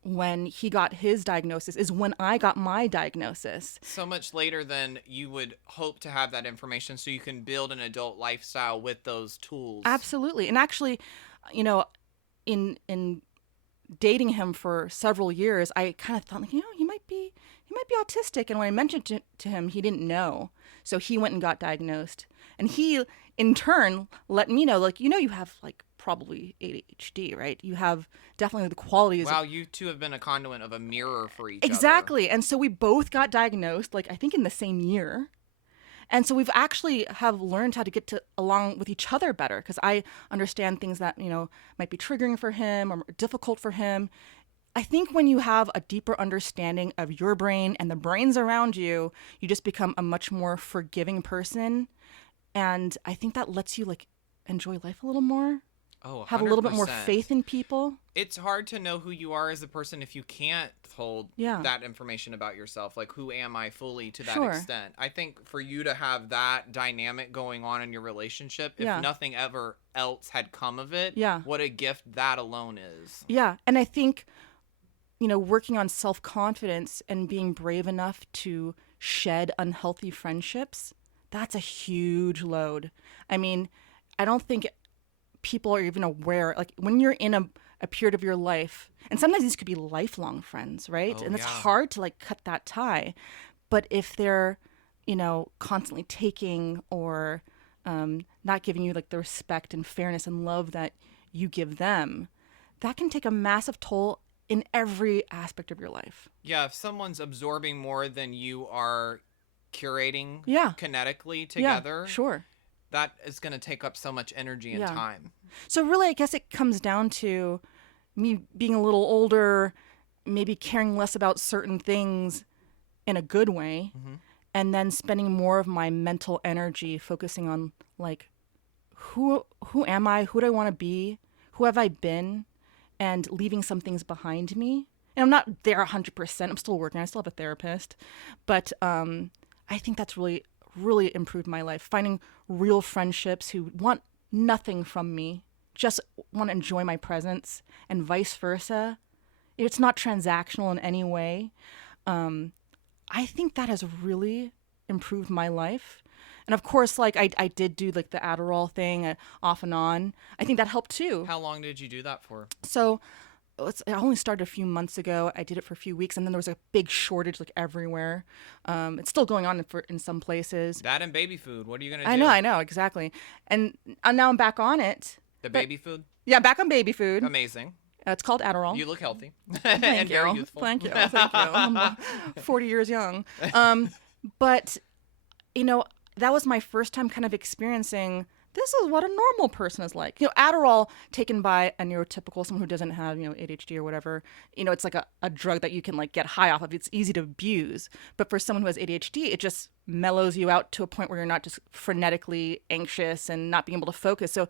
when he got his diagnosis is when I got my diagnosis. So much later than you would hope to have that information so you can build an adult lifestyle with those tools. Absolutely. And actually, in dating him for several years, I kind of thought, like, he might be autistic. And when I mentioned it to him, he didn't know. So he went and got diagnosed. And he, in turn, let me know, like, you have, like, probably ADHD, right? You have definitely the qualities. Wow, you two have been a conduit of a mirror for each other. Exactly. And so we both got diagnosed, like, I think in the same year. And so we've actually have learned how to get along with each other better because I understand things that, might be triggering for him or difficult for him. I think when you have a deeper understanding of your brain and the brains around you, you just become a much more forgiving person. And I think that lets you like enjoy life a little more. Oh, have a little bit more 100%. faith in people. It's hard to know who you are as a person if you can't hold that information about yourself. Like, who am I fully to that extent? I think for you to have that dynamic going on in your relationship, if nothing ever else had come of it, what a gift that alone is. Yeah. And I think, working on self-confidence and being brave enough to shed unhealthy friendships, that's a huge load. I mean, I don't think people are even aware, like when you're in a period of your life, and sometimes these could be lifelong friends, right? And it's hard to like cut that tie. But if they're, constantly taking or not giving you like the respect and fairness and love that you give them, that can take a massive toll in every aspect of your life. Yeah, if someone's absorbing more than you are curating kinetically together. Yeah, sure. That is going to take up so much energy and time. So really, I guess it comes down to me being a little older, maybe caring less about certain things in a good way, and then spending more of my mental energy focusing on, like, who am I? Who do I want to be? Who have I been? And leaving some things behind me. And I'm not there 100%. I'm still working. I still have a therapist. But I think that's really, really improved my life. Finding real friendships who want nothing from me, just want to enjoy my presence, and vice versa. It's not transactional in any way. I think that has really improved my life. And of course, like I did do like the Adderall thing off and on. I think that helped too. How long did you do that for? So I only started a few months ago. I did it for a few weeks, and then there was a big shortage like everywhere. It's still going on in some places. That and baby food. What are you going to do? I know, exactly. And now I'm back on it. Baby food? Yeah, back on baby food. Amazing. It's called Adderall. You look healthy. Thank you. Very youthful. Thank you. I'm 40 years young. But, that was my first time kind of experiencing this is what a normal person is like. Adderall taken by a neurotypical, someone who doesn't have, ADHD or whatever, it's like a drug that you can like get high off of. It's easy to abuse. But for someone who has ADHD, it just mellows you out to a point where you're not just frenetically anxious and not being able to focus. So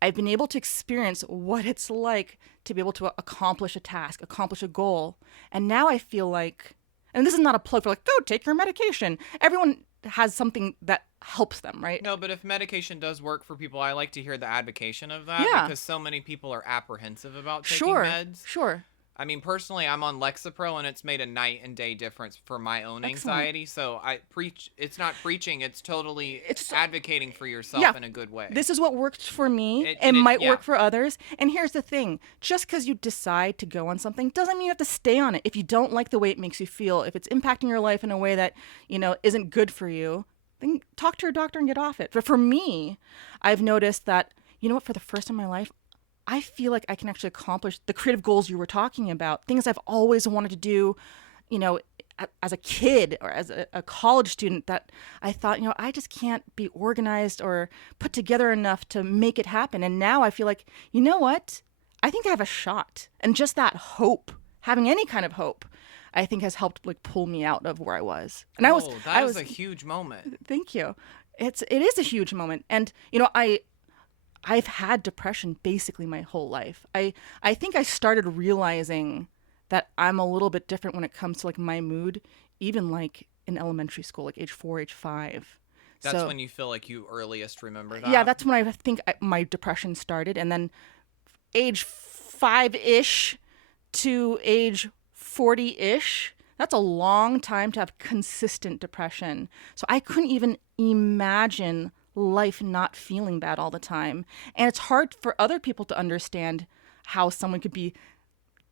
I've been able to experience what it's like to be able to accomplish a task, accomplish a goal. And now I feel like, and this is not a plug for like, go take your medication. Everyone has something that helps them, right? No, but if medication does work for people, I like to hear the advocation of that because so many people are apprehensive about taking meds. Sure. I mean, personally, I'm on Lexapro, and it's made a night and day difference for my own anxiety. So I preach. It's not preaching. It's totally advocating for yourself in a good way. This is what worked for me. It might work for others. And here's the thing. Just because you decide to go on something doesn't mean you have to stay on it. If you don't like the way it makes you feel, if it's impacting your life in a way that, isn't good for you, then talk to your doctor and get off it. But for me, I've noticed that, for the first time in my life, I feel like I can actually accomplish the creative goals you were talking about, things I've always wanted to do, as a kid or as a college student that I thought, I just can't be organized or put together enough to make it happen. And now I feel like, what? I think I have a shot. And just that hope, having any kind of hope, I think has helped like pull me out of where I was. And that was a huge moment. Thank you. It is a huge moment. And, I've had depression basically my whole life. I think I started realizing that I'm a little bit different when it comes to like my mood, even like in elementary school, like age 4, age 5. That's when you feel like you earliest remember that? Yeah, that's when I think my depression started. And then age 5-ish to age 40-ish, that's a long time to have consistent depression. So I couldn't even imagine life not feeling bad all the time. And it's hard for other people to understand how someone could be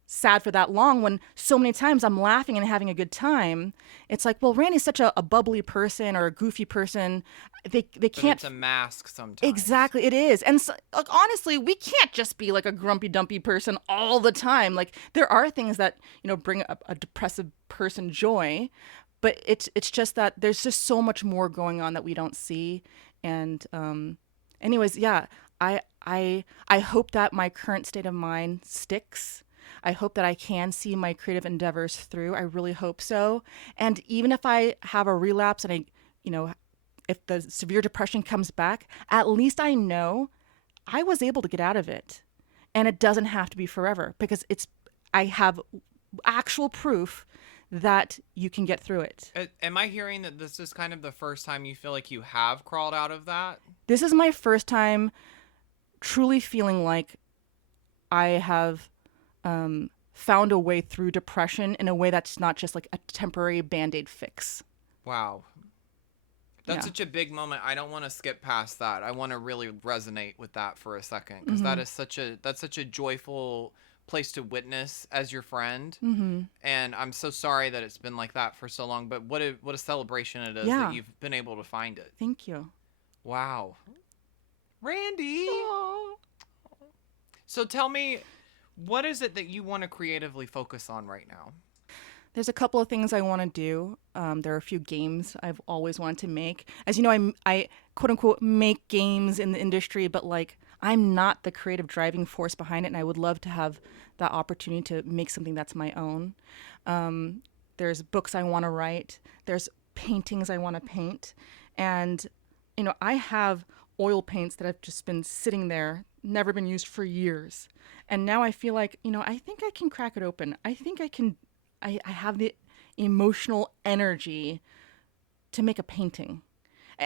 sad for that long when so many times I'm laughing and having a good time. It's like, well, Randy's such a bubbly person or a goofy person. They can't. It's a mask sometimes. Exactly, it is. And so, like, honestly, we can't just be like a grumpy, dumpy person all the time. Like, there are things that, bring a depressive person joy, but it's just that there's just so much more going on that we don't see. And anyways, yeah, I hope that my current state of mind sticks. I hope that I can see my creative endeavors through. I really hope so. And even if I have a relapse and if the severe depression comes back, at least I know I was able to get out of it, and it doesn't have to be forever because I have actual proof that you can get through it. Am I hearing that this is kind of the first time you feel like you have crawled out of that? This is my first time truly feeling like I have found a way through depression in a way that's not just like a temporary Band-Aid fix. Wow. That's such a big moment. I don't want to skip past that. I want to really resonate with that for a second because that's such a joyful place to witness as your friend. And I'm so sorry that it's been like that for so long, but what a celebration it is that you've been able to find it. Thank you. Wow. Randi. Aww. So tell me, what is it that you want to creatively focus on right now? There's a couple of things I want to do. There are a few games I've always wanted to make. As you know, I quote unquote make games in the industry, but like I'm not the creative driving force behind it, and I would love to have that opportunity to make something that's my own. There's books I want to write. There's paintings I want to paint. And, you know, I have oil paints that have just been sitting there, never been used for years. And now I feel like, you know, I think I can crack it open. I think I have the emotional energy to make a painting,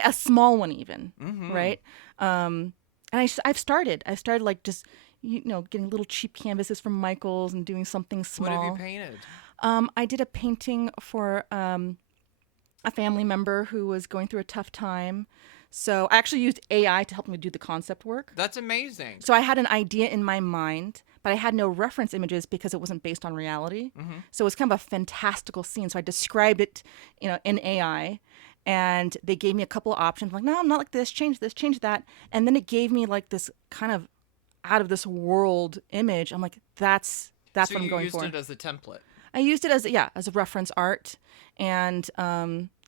a small one even, right? And I've started like just, you know, getting little cheap canvases from Michael's and doing something small. What have you painted? I did a painting for a family member who was going through a tough time. So I actually used AI to help me do the concept work. That's amazing. So I had an idea in my mind, but I had no reference images because it wasn't based on reality. So it was kind of a fantastical scene. So I described it, you know, in AI, and they gave me a couple of options. I'm like, no, I'm not like this. Change this, change that. And then it gave me like this kind of out of this world image. I'm like, that's what I'm going for. So you used it as a template. I used it as a reference art, and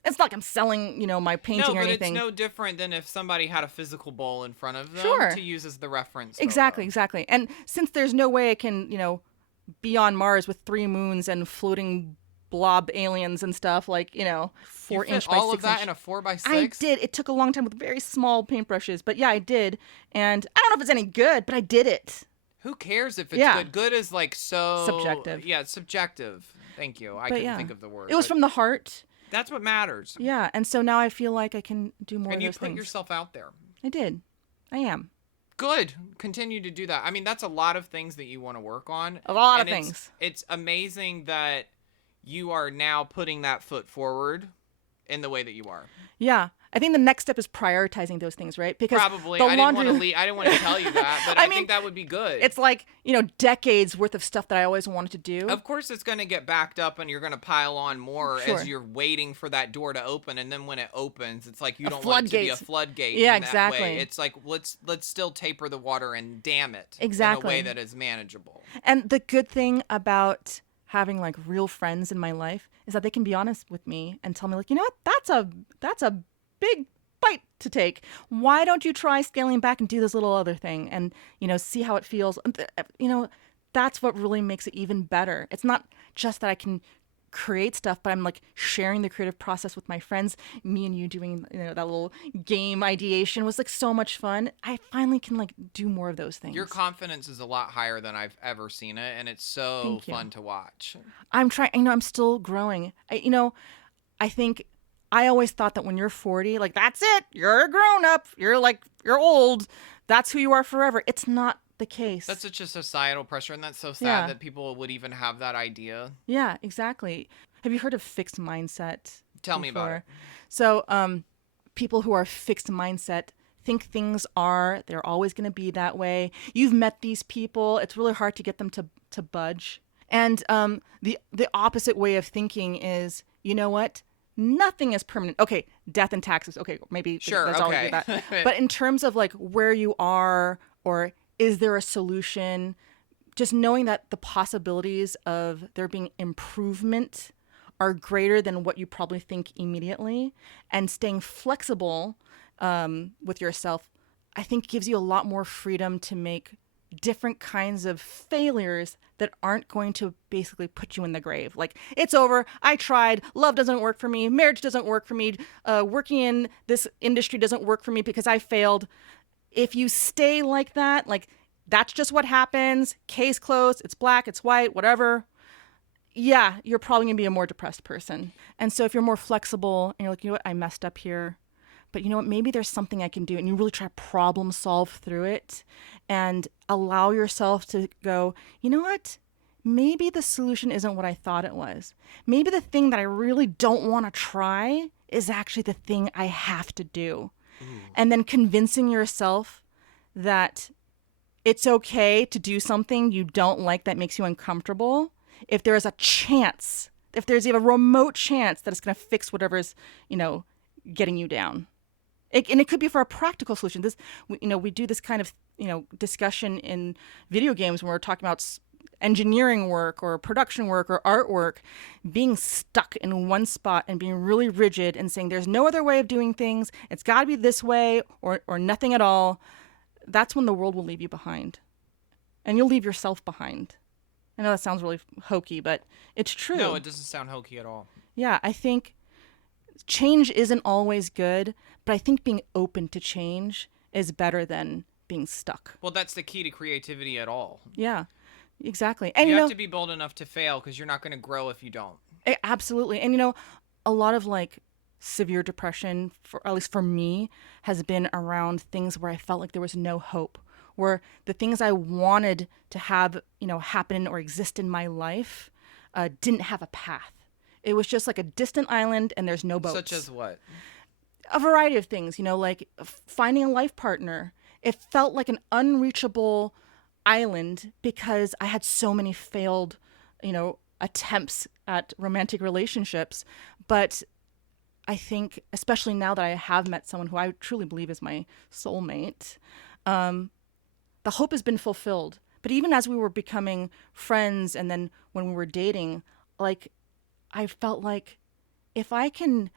it's not like I'm selling, you know, my painting or anything. No, but it's no different than if somebody had a physical bowl in front of them to use as the reference. Exactly. And since there's no way I can, you know, be on Mars with 3 moons and floating blob aliens and stuff, like, you know, 4-inch by 6-inch. All of that in a 4x6? I did. It took a long time with very small paintbrushes, but yeah, I did. And I don't know if it's any good, but I did it. Who cares if it's good? Good is like so subjective. Yeah, it's subjective. Thank you. I couldn't think of the word. It was from the heart. That's what matters. Yeah, and so now I feel like I can do more of those things. And you put yourself out there. I did. I am. Good. Continue to do that. I mean, that's a lot of things that you want to work on. A lot of things. It's amazing that you are now putting that foot forward in the way that you are. Yeah. I think the next step is prioritizing those things, right? Because probably. I didn't want to tell you that, but I think that would be good. It's like, you know, decades worth of stuff that I always wanted to do. Of course it's going to get backed up and you're going to pile on more as you're waiting for that door to open, and then when it opens, it's like you don't want it to be a floodgate. Yeah, in that exactly. way. It's like let's still taper the water and dam it in a way that is manageable. And the good thing about having like real friends in my life is that they can be honest with me and tell me like, you know what, that's a big bite to take. Why don't you try scaling back and do this little other thing and, you know, see how it feels? You know, that's what really makes it even better. It's not just that I can create stuff, but I'm like sharing the creative process with my friends. Me and you doing, you know, that little game ideation was like so much fun. I finally can like do more of those things. Your confidence is a lot higher than I've ever seen it, and it's so fun to watch. I'm trying, you know, I'm still growing. I think I always thought that when you're 40, like, that's it. You're a grown up. You're old. That's who you are forever. It's not the case. That's such a societal pressure, and that's so sad that people would even have that idea. Yeah, exactly. Have you heard of fixed mindset? Tell me about it. So, people who are fixed mindset think they're always going to be that way. You've met these people. It's really hard to get them to budge. And the opposite way of thinking is, you know what? Nothing is permanent. Okay, death and taxes. Okay, maybe that's all we do that. But in terms of like where you are, or is there a solution, just knowing that the possibilities of there being improvement are greater than what you probably think immediately, and staying flexible with yourself, I think gives you a lot more freedom to make different kinds of failures that aren't going to basically put you in the grave. Like, it's over. I tried. Love doesn't work for me. Marriage doesn't work for me. Working in this industry doesn't work for me because I failed. If you stay like that, like that's just what happens, case closed, it's black, it's white, whatever, yeah, you're probably going to be a more depressed person. And so if you're more flexible and you're like, you know what, I messed up here, but you know what, maybe there's something I can do, and you really try to problem solve through it and allow yourself to go, you know what, maybe the solution isn't what I thought it was. Maybe the thing that I really don't want to try is actually the thing I have to do. And then convincing yourself that it's okay to do something you don't like that makes you uncomfortable if there is a chance, if there's even a remote chance that it's going to fix whatever's, getting you down. And it could be for a practical solution. We do this kind of, discussion in video games when we're talking about engineering work or production work or artwork, being stuck in one spot and being really rigid and saying there's no other way of doing things, it's got to be this way or nothing at all. That's when the world will leave you behind, and you'll leave yourself behind. I know that sounds really hokey, but it's true. No, it doesn't sound hokey at all. Yeah, I think change isn't always good, but I think being open to change is better than being stuck. Well, that's the key to creativity at all. Yeah. Exactly. And you have to be bold enough to fail, because you're not going to grow if you don't. Absolutely. And a lot of severe depression, at least for me, has been around things where I felt like there was no hope, where the things I wanted to have, happen or exist in my life didn't have a path. It was just like a distant island and there's no boats. Such as what? A variety of things, like finding a life partner. It felt like an unreachable island because I had so many failed, attempts at romantic relationships. But I think, especially now that I have met someone who I truly believe is my soulmate, the hope has been fulfilled. But even as we were becoming friends and then when we were dating, I felt like if I can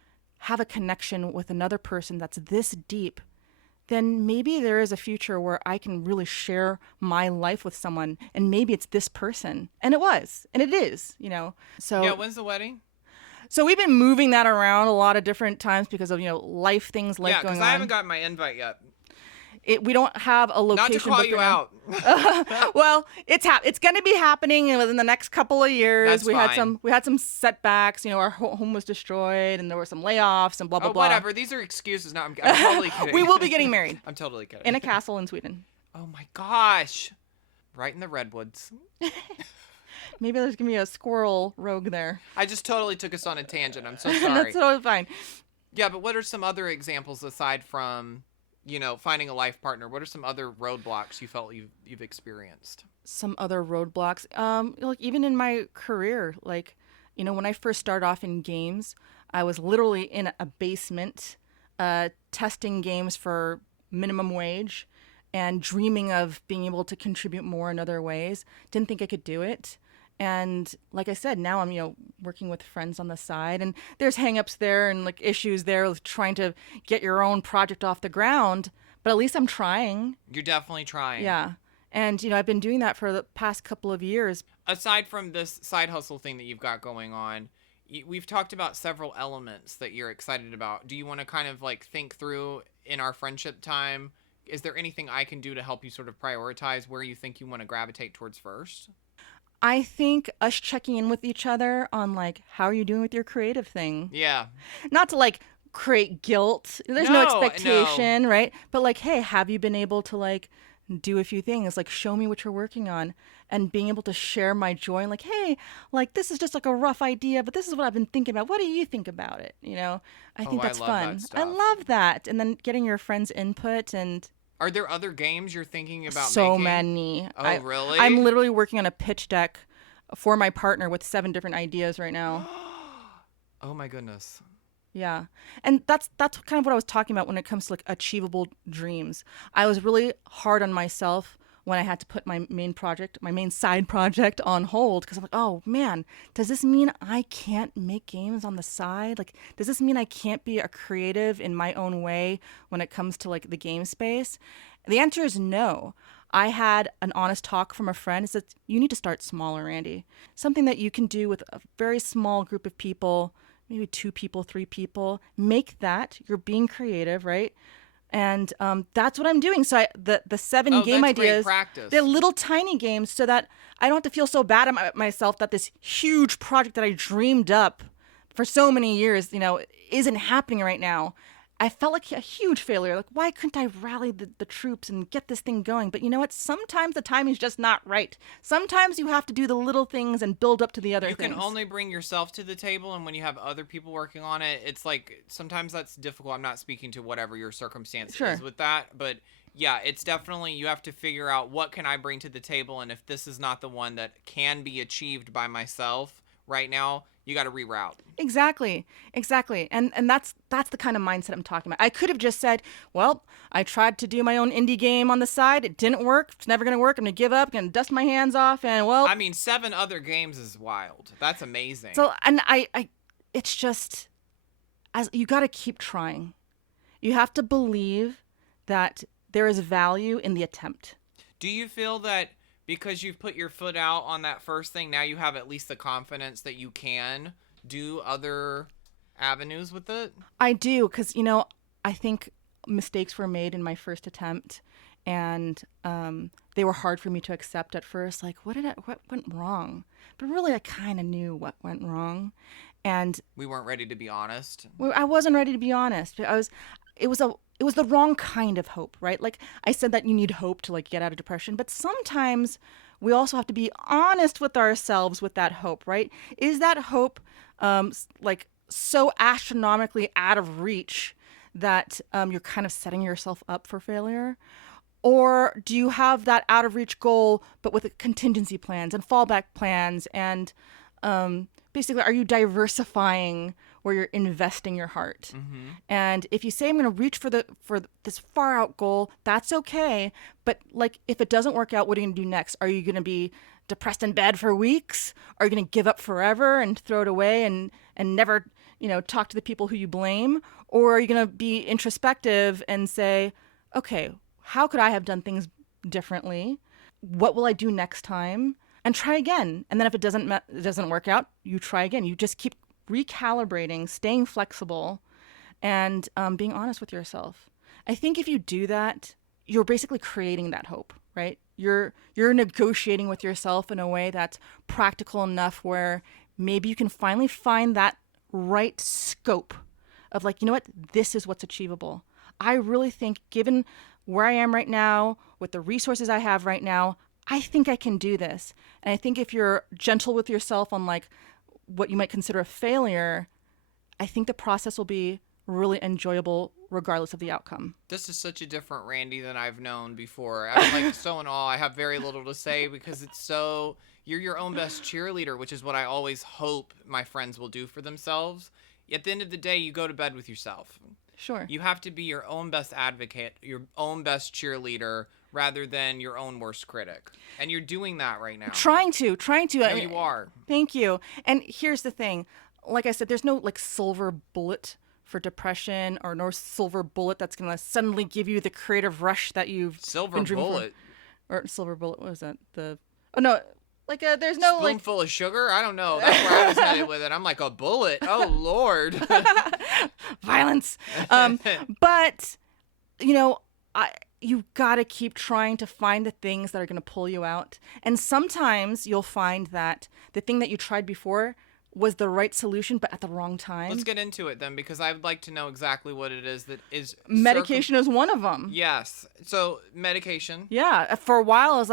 have a connection with another person that's this deep, then maybe there is a future where I can really share my life with someone, and maybe it's this person. And it was, and it is, So yeah, when's the wedding? So we've been moving that around a lot of different times because of, life things going on. Yeah, because I haven't gotten my invite yet. We don't have a location. Not to call you out. Well, it's going to be happening within the next couple of years. That's fine. We had some setbacks. Our home was destroyed, and there were some layoffs and blah blah blah. Whatever. These are excuses. No, I'm totally kidding. We will be getting married. I'm totally kidding. In a castle in Sweden. Oh my gosh! Right in the redwoods. Maybe there's gonna be a squirrel rogue there. I just totally took us on a tangent. I'm so sorry. That's totally fine. Yeah, but what are some other examples aside from, finding a life partner? What are some other roadblocks you felt you've experienced? Some other roadblocks, even in my career, when I first started off in games, I was literally in a basement, testing games for minimum wage, and dreaming of being able to contribute more in other ways. Didn't think I could do it. And like I said, now I'm, working with friends on the side, and there's hangups there and issues there with trying to get your own project off the ground. But at least I'm trying. You're definitely trying. Yeah. And, I've been doing that for the past couple of years. Aside from this side hustle thing that you've got going on, we've talked about several elements that you're excited about. Do you want to kind of think through in our friendship time? Is there anything I can do to help you sort of prioritize where you think you want to gravitate towards first? I think us checking in with each other on how are you doing with your creative thing? Yeah. Not to create guilt. There's no expectation, right? But hey, have you been able to do a few things? Show me what you're working on, and being able to share my joy and hey, this is just a rough idea, but this is what I've been thinking about. What do you think about it? I think that's fun. I love that. And then getting your friends' input. And are there other games you're thinking about so making? many. Oh, really? I'm literally working on a pitch deck for my partner with 7 different ideas right now. Oh my goodness. Yeah. And that's kind of what I was talking about when it comes to achievable dreams. I was really hard on myself when I had to put my main side project on hold, because I'm oh man, does this mean I can't make games on the side? Does this mean I can't be a creative in my own way when it comes to the game space? The answer is no. I had an honest talk from a friend. It said, you need to start smaller, Randi. Something that you can do with a very small group of people, maybe 2 people, 3 people. Make that. You're being creative, right? And that's what I'm doing. So the 7 game that's great ideas, practice. they're little tiny games so that I don't have to feel so bad at myself that this huge project that I dreamed up for so many years, isn't happening right now. I felt like a huge failure. Like, why couldn't I rally the troops and get this thing going? But you know what? Sometimes the timing's just not right. Sometimes you have to do the little things and build up to the other things. You can only bring yourself to the table, and when you have other people working on it, it's like sometimes that's difficult. I'm not speaking to whatever your circumstance is with that, but yeah, it's definitely you have to figure out what can I bring to the table, and if this is not the one that can be achieved by myself right now, you got to reroute. Exactly. And that's the kind of mindset I'm talking about. I could have just said, well, I tried to do my own indie game on the side. It didn't work. It's never going to work. I'm going to give up, going to dust my hands off. And well, I mean, 7 other games is wild. That's amazing. So, and it's just, you got to keep trying. You have to believe that there is value in the attempt. Do you feel that because you've put your foot out on that first thing, now you have at least the confidence that you can do other avenues with it? I do, because, I think mistakes were made in my first attempt, and they were hard for me to accept at first. Like, what went wrong? But really, I kind of knew what went wrong. And we weren't ready to be honest. I wasn't ready to be honest. It was the wrong kind of hope, right? Like I said that you need hope to get out of depression, but sometimes we also have to be honest with ourselves with that hope, right? Is that hope so astronomically out of reach that you're kind of setting yourself up for failure? Or do you have that out of reach goal, but with contingency plans and fallback plans and basically, are you diversifying where you're investing your heart? Mm-hmm. And if you say, I'm going to reach for this far out goal, that's okay. But if it doesn't work out, what are you going to do next? Are you going to be depressed in bed for weeks? Are you going to give up forever and throw it away and never, talk to the people who you blame? Or are you going to be introspective and say, okay, how could I have done things differently? What will I do next time? And try again. And then if it doesn't work out, you try again. You just keep recalibrating, staying flexible, and being honest with yourself. I think if you do that, you're basically creating that hope, right? You're negotiating with yourself in a way that's practical enough where maybe you can finally find that right scope of this is what's achievable. I really think, given where I am right now, with the resources I have right now, I think I can do this. And I think if you're gentle with yourself on what you might consider a failure, I think the process will be really enjoyable regardless of the outcome. This is such a different Randi than I've known before. I'm so in awe. I have very little to say because you're your own best cheerleader, which is what I always hope my friends will do for themselves. At the end of the day, you go to bed with yourself. Sure. You have to be your own best advocate, your own best cheerleader, rather than your own worst critic. And you're doing that right now. Trying to. No, you are. Thank you. And here's the thing. Like I said, there's no silver bullet for depression or no silver bullet that's going to suddenly give you the creative rush that you've been dreaming bullet. Or silver bullet, what was that? There's no spoonful of sugar? I don't know. That's where I was headed with it. I'm like, a bullet? Oh, Lord. Violence. But, you've got to keep trying to find the things that are going to pull you out. And sometimes you'll find that the thing that you tried before was the right solution, but at the wrong time. Let's get into it then, because I would like to know exactly what it is that is... Medication is one of them. Yes. So, medication. Yeah. For a while, I was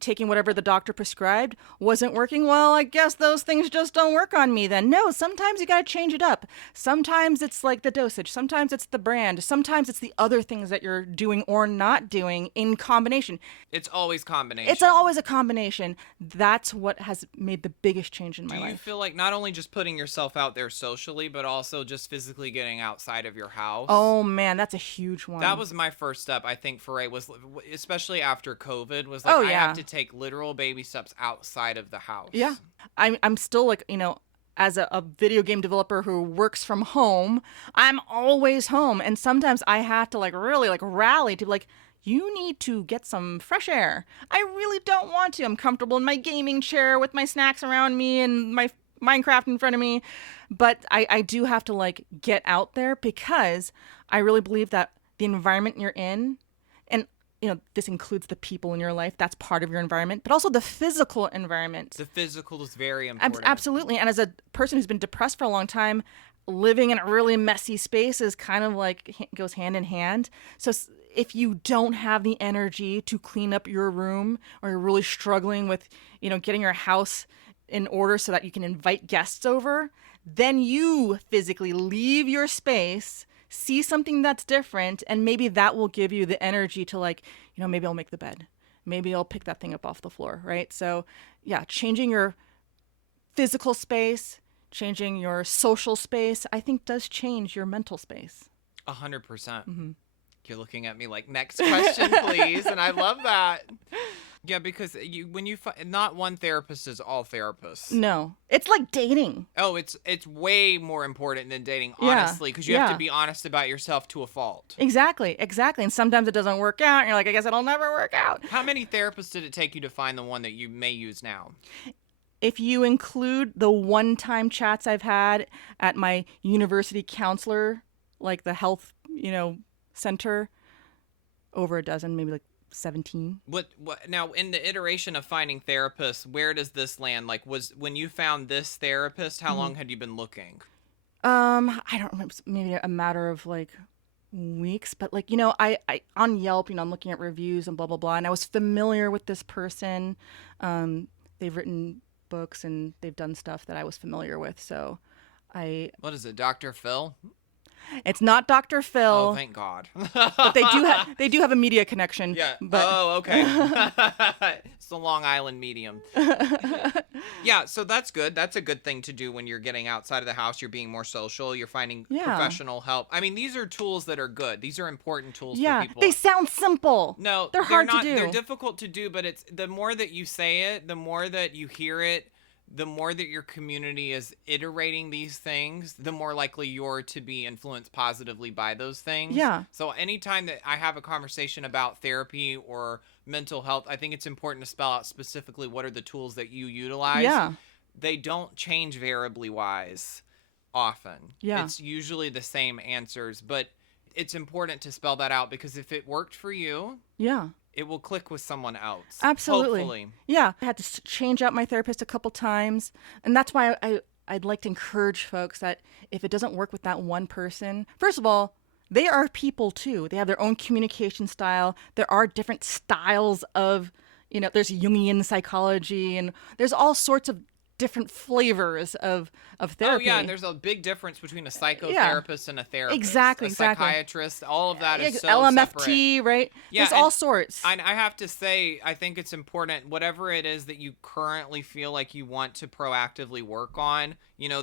taking whatever the doctor prescribed wasn't working. Well, I guess those things just don't work on me then. No, sometimes you got to change it up. Sometimes it's the dosage. Sometimes it's the brand. Sometimes it's the other things that you're doing or not doing in combination. It's always combination. It's always a combination. That's what has made the biggest change in my life. Do you feel like not only just putting yourself out there socially, but also just physically getting outside of your house? Oh man, that's a huge one. That was my first step, I think, for Ray, was especially after COVID, was I have to take literal baby steps outside of the house. Yeah. I'm still as a video game developer who works from home, I'm always home. And sometimes I have to really rally to you need to get some fresh air. I really don't want to. I'm comfortable in my gaming chair with my snacks around me and my Minecraft in front of me. But I do have to get out there because I really believe that the environment you're in, and this includes the people in your life. That's part of your environment, but also the physical environment. The physical is very important. Absolutely. And as a person who's been depressed for a long time, living in a really messy space is kind of like goes hand in hand. So if you don't have the energy to clean up your room, or you're really struggling with, getting your house in order so that you can invite guests over, then you physically leave your space, see something that's different, and maybe that will give you the energy to maybe I'll make the bed. Maybe I'll pick that thing up off the floor, right? So yeah, changing your physical space, changing your social space, I think does change your mental space. 100%. Mm-hmm. You're looking at me like, next question, please. And I love that. Yeah, because not one therapist is all therapists. No, it's like dating. Oh, it's way more important than dating, honestly, because you have to be honest about yourself to a fault. Exactly. And sometimes it doesn't work out, and you're like, I guess it'll never work out. How many therapists did it take you to find the one that you may use now? If you include the one-time chats I've had at my university counselor, like the health, center, over a dozen, maybe like 17. What now, in the iteration of finding therapists, where does this land? Like, when you found this therapist, how long had you been looking? I don't remember, maybe a matter of like weeks, but I on Yelp, I'm looking at reviews and blah blah blah, and I was familiar with this person. They've written books and they've done stuff that I was familiar with, so What is it, Dr. Phil? It's not Dr. Phil. Oh, thank God. But they do have a media connection. Yeah. But... Oh, okay. It's the Long Island medium. Yeah, so that's good. That's a good thing to do when you're getting outside of the house. You're being more social. You're finding professional help. I mean, these are tools that are good. These are important tools for people. They sound simple. No, they're hard not, to do. They're difficult to do, but it's the more that you say it, the more that you hear it, the more that your community is iterating these things, the more likely you're to be influenced positively by those things. Yeah. So anytime that I have a conversation about therapy or mental health, I think it's important to spell out specifically what are the tools that you utilize. Yeah. They don't change variably wise often. Yeah. It's usually the same answers, but it's important to spell that out because if it worked for you, it will click with someone else. Absolutely. Hopefully. Yeah. I had to change out my therapist a couple times. And that's why I'd like to encourage folks that if it doesn't work with that one person, first of all, they are people too. They have their own communication style. There are different styles of, there's Jungian psychology and there's all sorts of different flavors of therapy. Oh yeah, and there's a big difference between a psychotherapist and a therapist. Exactly. Psychiatrist, all of that is so LMFT, separate. right? Yeah, there's all sorts. I have to say, I think it's important, whatever it is that you currently feel like you want to proactively work on,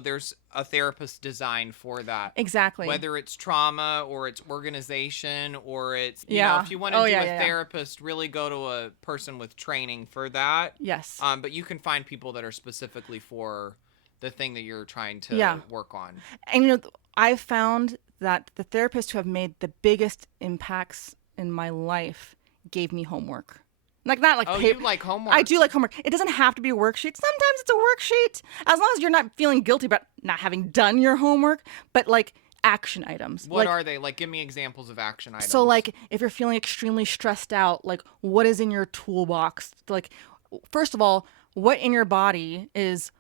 there's a therapist designed for that. Exactly. Whether it's trauma or it's organization or it's, if you want to do a therapist, really go to a person with training for that. Yes. But you can find people that are specifically for the thing that you're trying to work on. And, I've found that the therapists who have made the biggest impacts in my life gave me homework. Not like you like homework? I do like homework. It doesn't have to be a worksheet. Sometimes it's a worksheet, as long as you're not feeling guilty about not having done your homework, but like action items. What are they? Like, give me examples of action items. So like if you're feeling extremely stressed out, like what is in your toolbox? Like, first of all, what in your body is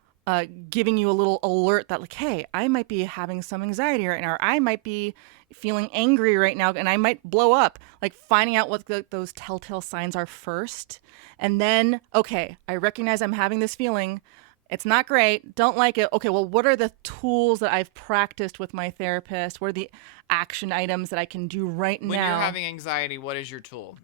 giving you a little alert that like, hey, I might be having some anxiety right now, or I might be feeling angry right now and I might blow up. Like finding out what those telltale signs are first. And then, okay, I recognize I'm having this feeling. It's not great. Don't like it. Okay, well, what are the tools that I've practiced with my therapist? What are the action items that I can do right now? When you're having anxiety, what is your tool?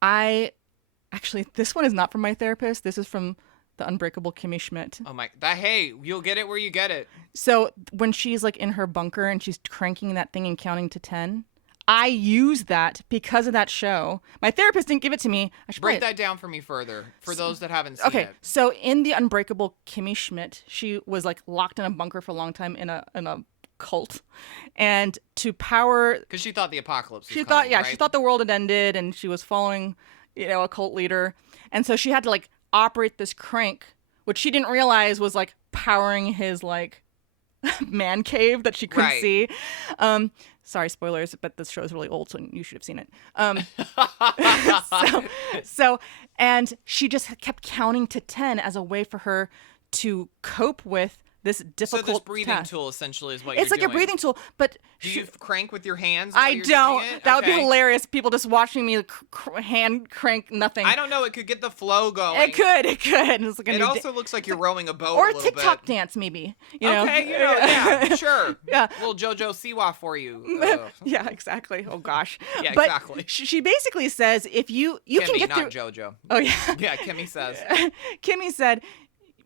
Actually, this one is not from my therapist. This is from the Unbreakable Kimmy Schmidt. Oh my, hey, you'll get it where you get it. So when she's like in her bunker and she's cranking that thing and counting to 10, I use that because of that show. My therapist didn't give it to me. I should break that down for me further for those that haven't seen it. Okay, so in the Unbreakable Kimmy Schmidt, she was like locked in a bunker for a long time in a cult, and to power because she thought the apocalypse was she coming, thought right? She thought the world had ended and she was following a cult leader, and so she had to like operate this crank, which she didn't realize was like powering his like man cave that she couldn't see. Sorry, spoilers, but this show is really old, so you should have seen it. And she just kept counting to 10 as a way for her to cope with this difficult So this breathing task. tool essentially is what It's you're like doing. a breathing tool, but Do you crank with your hands while I you're don't. doing it? That would be Okay. hilarious. People just watching me hand crank nothing. I don't know. It could get the flow going. It could. It's like a It new also looks like you're rowing a boat or a a little TikTok bit. dance, maybe. You know? Okay, yeah, sure. Yeah. Little JoJo Siwa for you. Yeah, exactly. Oh gosh. Yeah, But exactly. She basically says if you Kimmy, can get not through. JoJo. Oh yeah. Yeah, Kimmy says. Kimmy said,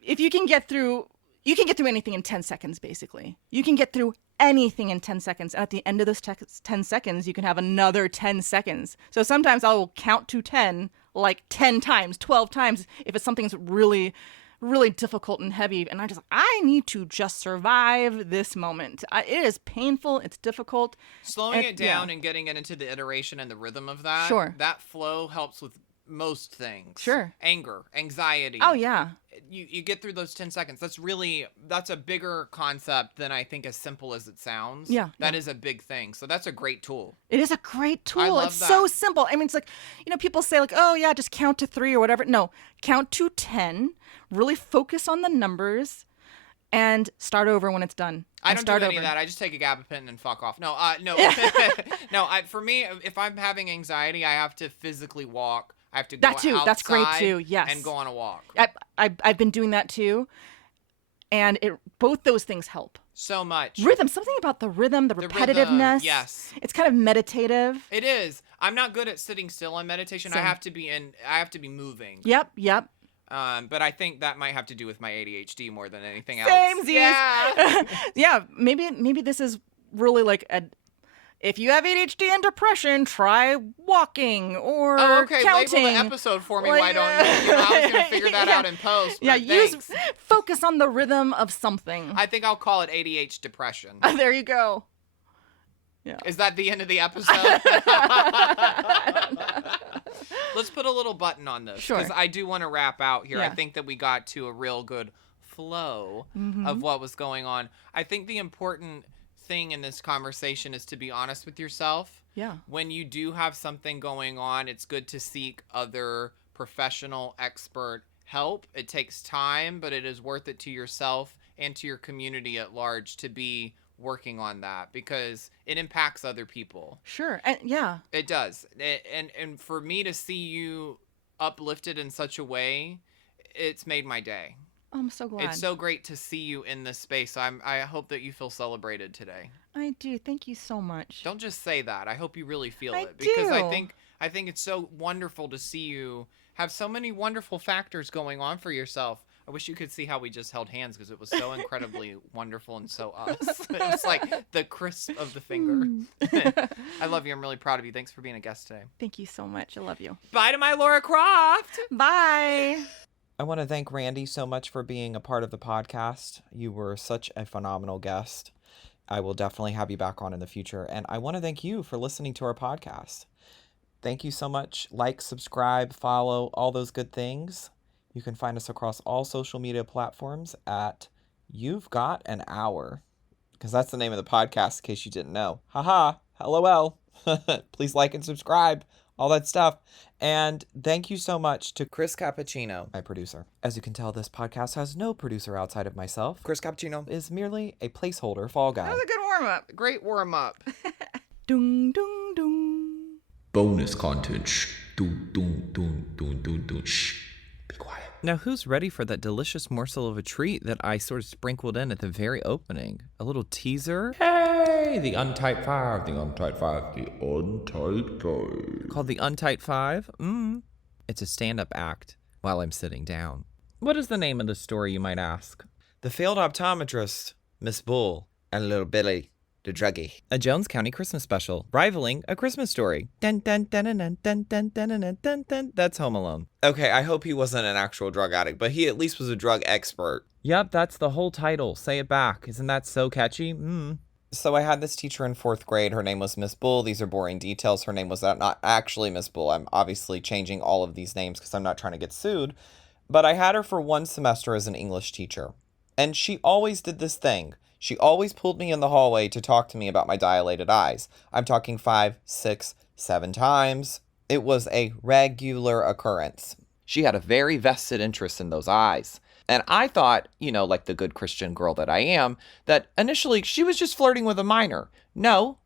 if you can get through anything in 10 seconds, basically. You can get through anything in 10 seconds. And at the end of those 10 seconds, you can have another 10 seconds. So sometimes I will count to 10, like 10 times, 12 times, if it's something's really, really difficult and heavy. And I need to just survive this moment. It is painful. It's difficult. Slowing it down and getting it into the iteration and the rhythm of that. Sure. That flow helps with most things. Sure. Anger, anxiety. Oh, yeah. You get through those 10 seconds. That's a bigger concept than I think as simple as it sounds. Yeah. That is a big thing. So that's a great tool. It is a great tool. I love It's that. so simple. I mean, it's like, people say like, oh yeah, just count to 3 or whatever. No, count to 10, really focus on the numbers and start over when it's done. I don't do any over. of that. I just take a gabapentin and fuck off. No. No. For me, if I'm having anxiety, I have to physically walk. I have to go That too. outside That's great too. Yes. and go on a walk. I've been doing that too. And both those things help. So much. Rhythm, something about the rhythm, the rhythm, repetitiveness. yes. It's kind of meditative. It is. I'm not good at sitting still on meditation. Same. I have to be moving. Yep. But I think that might have to do with my ADHD more than anything else. Same. Yeah. Yeah. Maybe this is really like if you have ADHD and depression, try walking or counting. Label the episode for me. Like, Why don't you? I was gonna figure that out in post. Yeah, but focus on the rhythm of something. I think I'll call it ADHDepression. There you go. Yeah. Is that the end of the episode? Let's put a little button on this. Sure. Because I do want to wrap out here. Yeah. I think that we got to a real good flow of what was going on. I think the important thing in this conversation is to be honest with yourself. Yeah. When you do have something going on, it's good to seek other professional expert help. It takes time, but it is worth it to yourself and to your community at large to be working on that because it impacts other people. Sure. And yeah. It does. And for me to see you uplifted in such a way, it's made my day. Oh, I'm so glad. It's so great to see you in this space. I hope that you feel celebrated today. I do. Thank you so much. Don't just say that. I hope you really feel I it because do. I think it's so wonderful to see you have so many wonderful factors going on for yourself. I wish you could see how we just held hands because it was so incredibly wonderful and so us. It was like the crisp of the finger. I love you. I'm really proud of you. Thanks for being a guest today. Thank you so much. I love you. Bye to my Lara Croft. Bye. I want to thank Randi so much for being a part of the podcast. You were such a phenomenal guest. I will definitely have you back on in the future. And I want to thank you for listening to our podcast. Thank you so much. Like, subscribe, follow, all those good things. You can find us across all social media platforms at You've Got an Hour, because that's the name of the podcast in case you didn't know. Haha, LOL. Please like and subscribe, all that stuff. And thank you so much to Chris Cappuccino, my producer. As you can tell, this podcast has no producer outside of myself. Chris Cappuccino is merely a placeholder fall guy. That was a good warm-up. Great warm up. Dung, dung, dung. Bonus content. Shh. Dun, dun, dun, dun, dun, dun. Shh. Be quiet. Now, who's ready for that delicious morsel of a treat that I sort of sprinkled in at the very opening? A little teaser? Hey, the Untight Five, the Untight Five, the Untight Five. Called the Untight Five? It's a stand-up act while I'm sitting down. What is the name of the story, you might ask? The failed optometrist, Miss Bull, and little Billy, the druggie. A Jones County Christmas special, rivaling A Christmas Story. Dun dun dun dun dun dun dun dun dun dun dun. That's Home Alone. Okay, I hope he wasn't an actual drug addict, but he at least was a drug expert. Yep, that's the whole title. Say it back. Isn't that so catchy? So I had this teacher in 4th grade. Her name was Miss Bull. These are boring details. Her name was not actually Miss Bull. I'm obviously changing all of these names because I'm not trying to get sued. But I had her for 1 semester as an English teacher. And she always did this thing. She always pulled me in the hallway to talk to me about my dilated eyes. I'm talking 5, 6, 7 times. It was a regular occurrence. She had a very vested interest in those eyes. And I thought, like the good Christian girl that I am, that initially she was just flirting with a minor. No.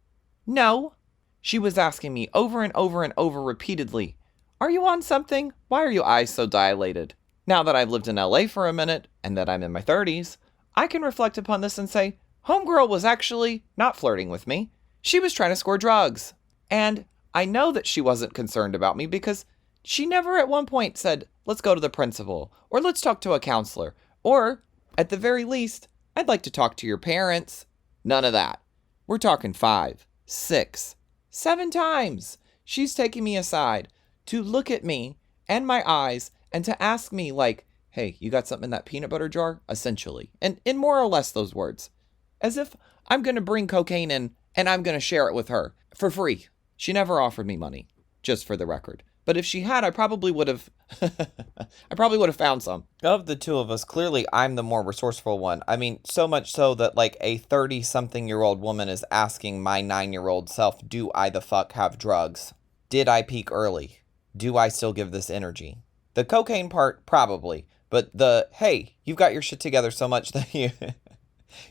She was asking me over and over and over repeatedly, "Are you on something? Why are your eyes so dilated?" Now that I've lived in LA for a minute and that I'm in my 30s, I can reflect upon this and say, homegirl was actually not flirting with me. She was trying to score drugs. And I know that she wasn't concerned about me because she never at one point said, let's go to the principal, or let's talk to a counselor, or at the very least, I'd like to talk to your parents. None of that. We're talking 5, 6, 7 times. She's taking me aside to look at me and my eyes and to ask me like, hey, you got something in that peanut butter jar? Essentially. And in more or less those words. As if I'm going to bring cocaine in and I'm going to share it with her for free. She never offered me money, just for the record. But if she had, I probably would have found some. Of the two of us, clearly I'm the more resourceful one. I mean, so much so that like a 30-something-year-old woman is asking my 9-year-old self, do I the fuck have drugs? Did I peak early? Do I still give this energy? The cocaine part, probably. But hey, you've got your shit together so much that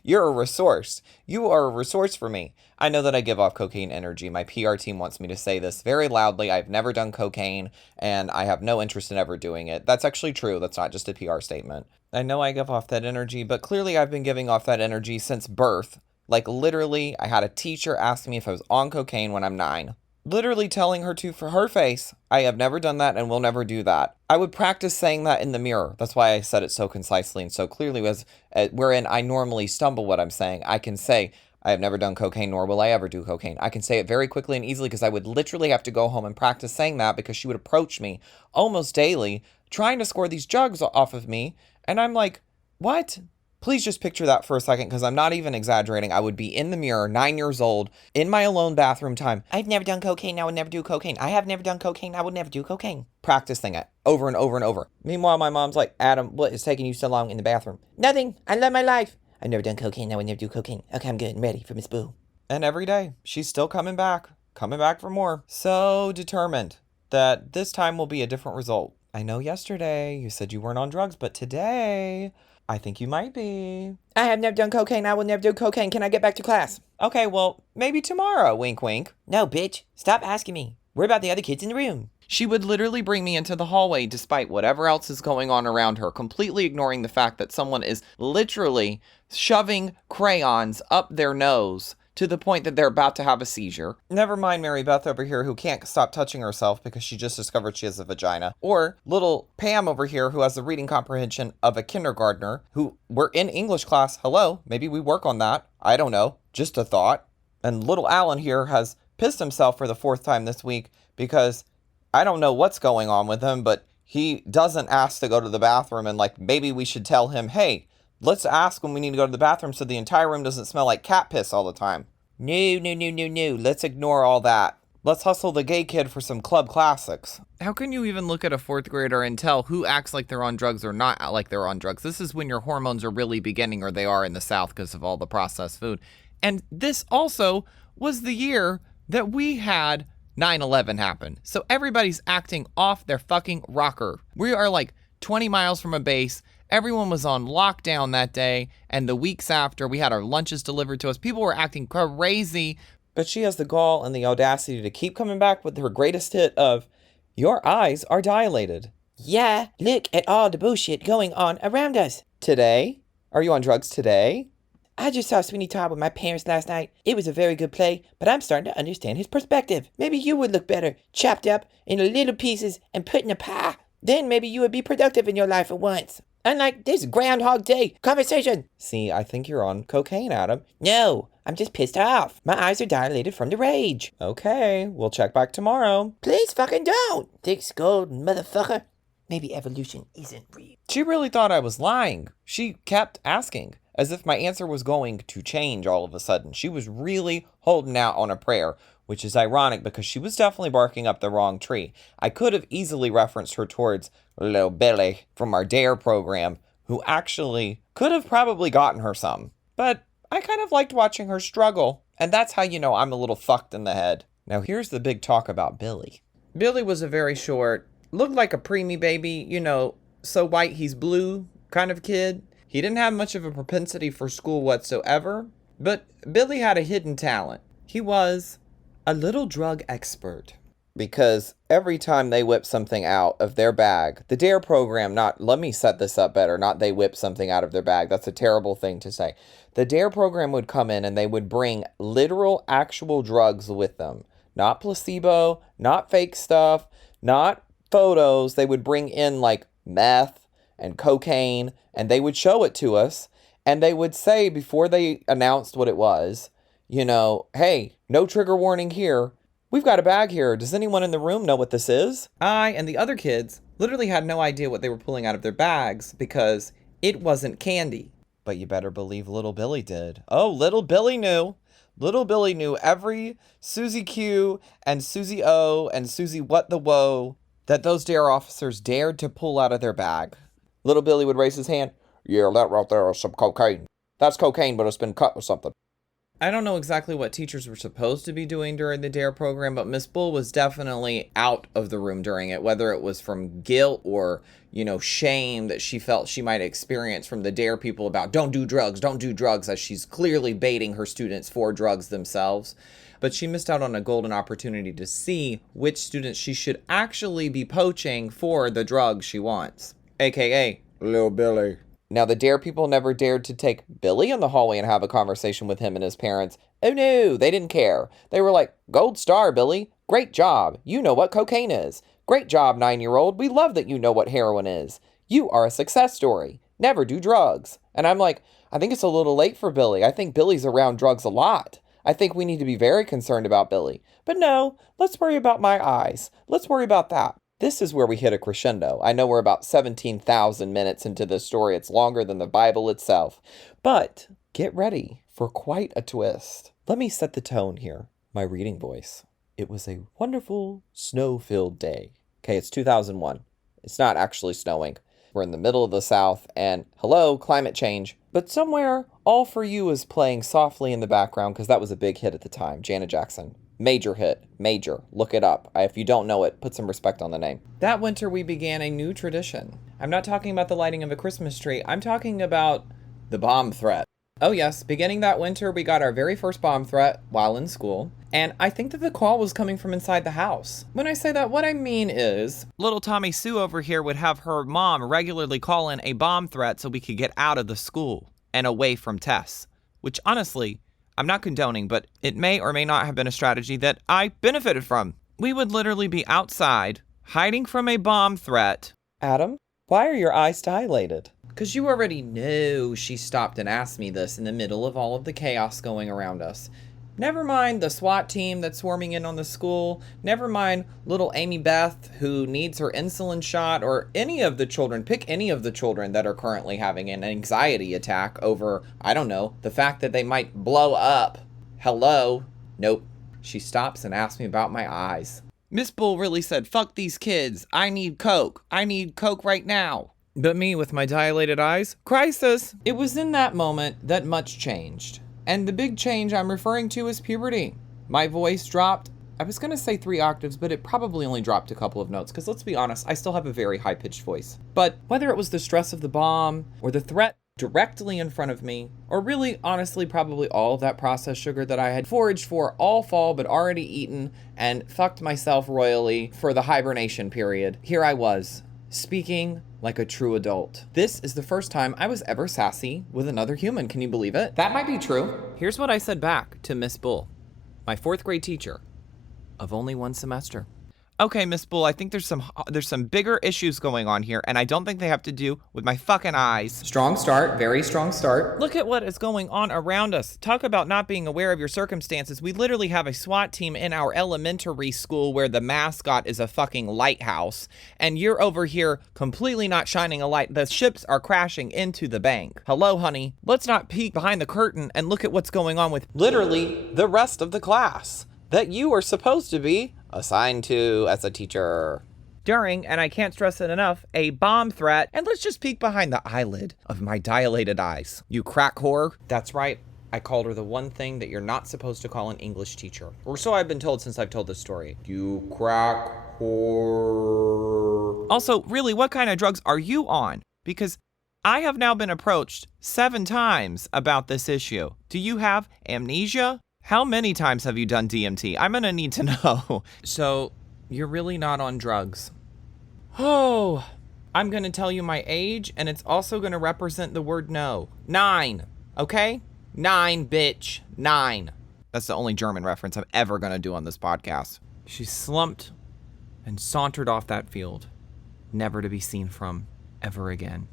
you're a resource. You are a resource for me. I know that I give off cocaine energy. My PR team wants me to say this very loudly. I've never done cocaine, and I have no interest in ever doing it. That's actually true. That's not just a PR statement. I know I give off that energy, but clearly I've been giving off that energy since birth. Like, literally, I had a teacher ask me if I was on cocaine when I'm 9. Literally telling her to, for her face, I have never done that and will never do that. I would practice saying that in the mirror. That's why I said it so concisely and so clearly, wherein I normally stumble what I'm saying. I can say, I have never done cocaine, nor will I ever do cocaine. I can say it very quickly and easily because I would literally have to go home and practice saying that because she would approach me almost daily trying to score these jugs off of me. And I'm like, what? Please just picture that for a second because I'm not even exaggerating. I would be in the mirror, 9 years old, in my alone bathroom time. I've never done cocaine. I would never do cocaine. I have never done cocaine. I would never do cocaine. Practicing it over and over and over. Meanwhile, my mom's like, Adam, what is taking you so long in the bathroom? Nothing. I love my life. I've never done cocaine. I would never do cocaine. Okay, I'm good and ready for Miss Boo. And every day, she's still coming back for more. So determined that this time will be a different result. I know yesterday you said you weren't on drugs, but today I think you might be. I have never done cocaine. I will never do cocaine. Can I get back to class? Okay, well, maybe tomorrow. Wink, wink. No, bitch. Stop asking me. What about the other kids in the room? She would literally bring me into the hallway despite whatever else is going on around her, completely ignoring the fact that someone is literally shoving crayons up their nose to the point that they're about to have a seizure. Never mind Mary Beth over here who can't stop touching herself because she just discovered she has a vagina. Or little Pam over here who has the reading comprehension of a kindergartner who we're in English class. Hello, maybe we work on that. I don't know. Just a thought. And little Alan here has pissed himself for the 4th time this week because I don't know what's going on with him, but he doesn't ask to go to the bathroom. And like, maybe we should tell him, hey, let's ask when we need to go to the bathroom so the entire room doesn't smell like cat piss all the time. No. Let's ignore all that. Let's hustle the gay kid for some club classics. How can you even look at a 4th grader and tell who acts like they're on drugs or not like they're on drugs? This is when your hormones are really beginning, or they are in the South because of all the processed food. And this also was the year that we had 9/11 happen. So everybody's acting off their fucking rocker. We are like 20 miles from a base. Everyone was on lockdown that day, and the weeks after, we had our lunches delivered to us. People were acting crazy. But she has the gall and the audacity to keep coming back with her greatest hit of, your eyes are dilated. Yeah, look at all the bullshit going on around us. Today? Are you on drugs today? I just saw Sweeney Todd with my parents last night. It was a very good play, but I'm starting to understand his perspective. Maybe you would look better chopped up into little pieces and put in a pie. Then maybe you would be productive in your life for once. Unlike this Groundhog Day conversation. See, I think you're on cocaine, Adam. No, I'm just pissed off. My eyes are dilated from the rage. Okay, we'll check back tomorrow. Please fucking don't. Thick-skulled motherfucker. Maybe evolution isn't real. She really thought I was lying. She kept asking, as if my answer was going to change all of a sudden. She was really holding out on a prayer, which is ironic because she was definitely barking up the wrong tree. I could have easily referenced her towards Little Billy from our DARE program, who actually could have probably gotten her some. But I kind of liked watching her struggle. And that's how you know I'm a little fucked in the head. Now here's the big talk about Billy. Billy was a very short, looked like a preemie baby, you know, so white he's blue kind of kid. He didn't have much of a propensity for school whatsoever, but Billy had a hidden talent. He was a little drug expert. Because every time they whip something out of their bag, the DARE program, let me set this up better, not they whip something out of their bag. That's a terrible thing to say. The DARE program would come in and they would bring literal, actual drugs with them. Not placebo, not fake stuff, not photos. They would bring in like meth and cocaine and they would show it to us. And they would say before they announced what it was, you know, hey, no trigger warning here. We've got a bag here. Does anyone in the room know what this is? I and the other kids literally had no idea what they were pulling out of their bags because it wasn't candy. But you better believe little Billy did. Oh, little Billy knew. Little Billy knew every Susie Q and Susie O and Susie What the Woe that those DARE officers dared to pull out of their bag. Little Billy would raise his hand. Yeah, that right there is some cocaine. That's cocaine, but it's been cut with something. I don't know exactly what teachers were supposed to be doing during the DARE program, but Miss Bull was definitely out of the room during it, whether it was from guilt or, you know, shame that she felt she might experience from the DARE people about don't do drugs, as she's clearly baiting her students for drugs themselves. But she missed out on a golden opportunity to see which students she should actually be poaching for the drugs she wants, aka Lil Billy. Now, the DARE people never dared to take Billy in the hallway and have a conversation with him and his parents. Oh no, they didn't care. They were like, gold star, Billy. Great job. You know what cocaine is. Great job, 9-year-old. We love that you know what heroin is. You are a success story. Never do drugs. And I'm like, I think it's a little late for Billy. I think Billy's around drugs a lot. I think we need to be very concerned about Billy. But no, let's worry about my eyes. Let's worry about that. This is where we hit a crescendo. I know we're about 17,000 minutes into this story. It's longer than the Bible itself. But get ready for quite a twist. Let me set the tone here. My reading voice. It was a wonderful, snow-filled day. Okay, it's 2001. It's not actually snowing. We're in the middle of the South, and hello, climate change. But somewhere, All For You is playing softly in the background, because that was a big hit at the time. Janet Jackson. Major hit. Major. Look it up. If you don't know it, put some respect on the name. That winter, we began a new tradition. I'm not talking about the lighting of a Christmas tree. I'm talking about the bomb threat. Oh yes, beginning that winter, we got our very first bomb threat while in school. And I think that the call was coming from inside the house. When I say that, what I mean is, little Tommy Sue over here would have her mom regularly call in a bomb threat so we could get out of the school and away from Tess. Which honestly, I'm not condoning, but it may or may not have been a strategy that I benefited from. We would literally be outside, hiding from a bomb threat. Adam, why are your eyes dilated? Because you already know she stopped and asked me this in the middle of all of the chaos going around us. Never mind the SWAT team that's swarming in on the school. Never mind little Amy Beth who needs her insulin shot, or any of the children. Pick any of the children that are currently having an anxiety attack over, I don't know, the fact that they might blow up. Hello? Nope. She stops and asks me about my eyes. Miss Bull really said, fuck these kids. I need Coke. I need Coke right now. But me with my dilated eyes? Crisis! It was in that moment that much changed. And the big change I'm referring to is puberty. My voice dropped. I was going to say 3 octaves, but it probably only dropped a couple of notes, because let's be honest, I still have a very high-pitched voice. But whether it was the stress of the bomb, or the threat directly in front of me, or really, honestly, probably all of that processed sugar that I had foraged for all fall but already eaten, and fucked myself royally for the hibernation period, here I was, speaking like a true adult. This is the first time I was ever sassy with another human. Can you believe it? That might be true. Here's what I said back to Miss Bull, my 4th grade teacher of only 1 semester. Okay, Miss Bull, I think there's some bigger issues going on here, and I don't think they have to do with my fucking eyes. Strong start, very strong start. Look at what is going on around us. Talk about not being aware of your circumstances. We literally have a SWAT team in our elementary school where the mascot is a fucking lighthouse, and you're over here completely not shining a light. The ships are crashing into the bank. Hello, honey. Let's not peek behind the curtain and look at what's going on with literally the rest of the class that you are supposed to be assigned to as a teacher. During, and I can't stress it enough, a bomb threat, and let's just peek behind the eyelid of my dilated eyes. You crack whore. That's right. I called her the one thing that you're not supposed to call an English teacher. Or so I've been told since I've told this story. You crack whore. Also, really, what kind of drugs are you on? Because I have now been approached 7 times about this issue. Do you have amnesia? How many times have you done DMT? I'm gonna need to know. So, you're really not on drugs. Oh, I'm gonna tell you my age, and it's also gonna represent the word no. 9, okay? 9, bitch. 9. That's the only German reference I'm ever gonna do on this podcast. She slumped and sauntered off that field, never to be seen from ever again.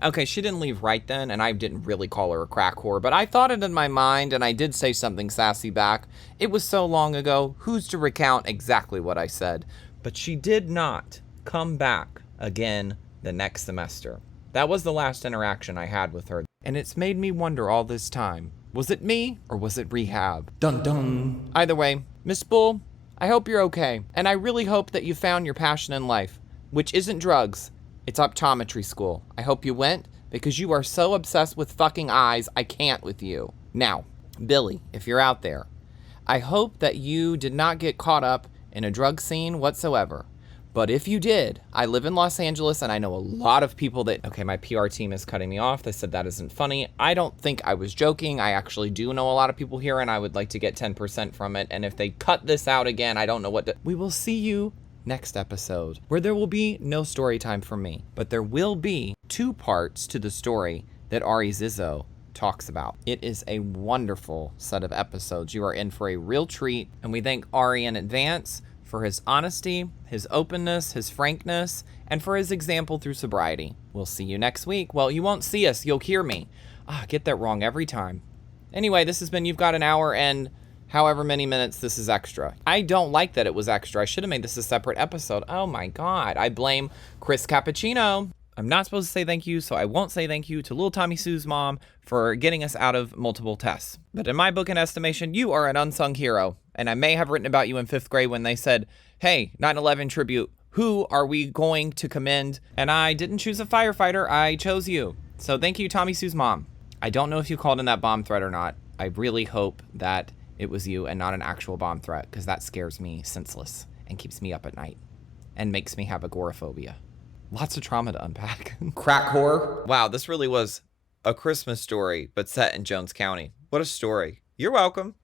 Okay, she didn't leave right then, and I didn't really call her a crack whore, but I thought it in my mind, and I did say something sassy back. It was so long ago, who's to recount exactly what I said? But she did not come back again the next semester. That was the last interaction I had with her, and it's made me wonder all this time. Was it me, or was it rehab? Dun dun. Either way, Miss Bull, I hope you're okay, and I really hope that you found your passion in life, which isn't drugs. It's optometry school. I hope you went, because you are so obsessed with fucking eyes, I can't with you. Now, Billy, if you're out there, I hope that you did not get caught up in a drug scene whatsoever. But if you did, I live in Los Angeles, and I know a lot of people that... Okay, my PR team is cutting me off. They said that isn't funny. I don't think I was joking. I actually do know a lot of people here, and I would like to get 10% from it. And if they cut this out again, I don't know what to... We will see you next episode, where there will be no story time from me, but there will be 2 parts to the story that Ari Zizzo talks about. It is a wonderful set of episodes. You are in for a real treat, and we thank Ari in advance for his honesty, his openness, his frankness, and for his example through sobriety. We'll see you next week. Well, you won't see us, you'll hear me. I get that wrong every time. Anyway, this has been You've Got an Hour and however many minutes this is extra. I don't like that it was extra. I should have made this a separate episode. Oh my God. I blame Chris Cappuccino. I'm not supposed to say thank you, so I won't say thank you to little Tommy Sue's mom for getting us out of multiple tests. But in my book and estimation, you are an unsung hero. And I may have written about you in 5th grade when they said, hey, 9/11 tribute, who are we going to commend? And I didn't choose a firefighter, I chose you. So thank you, Tommy Sue's mom. I don't know if you called in that bomb threat or not. I really hope that it was you and not an actual bomb threat, because that scares me senseless and keeps me up at night and makes me have agoraphobia. Lots of trauma to unpack. Crack whore. Wow, this really was a Christmas story, but set in Jones County. What a story. You're welcome.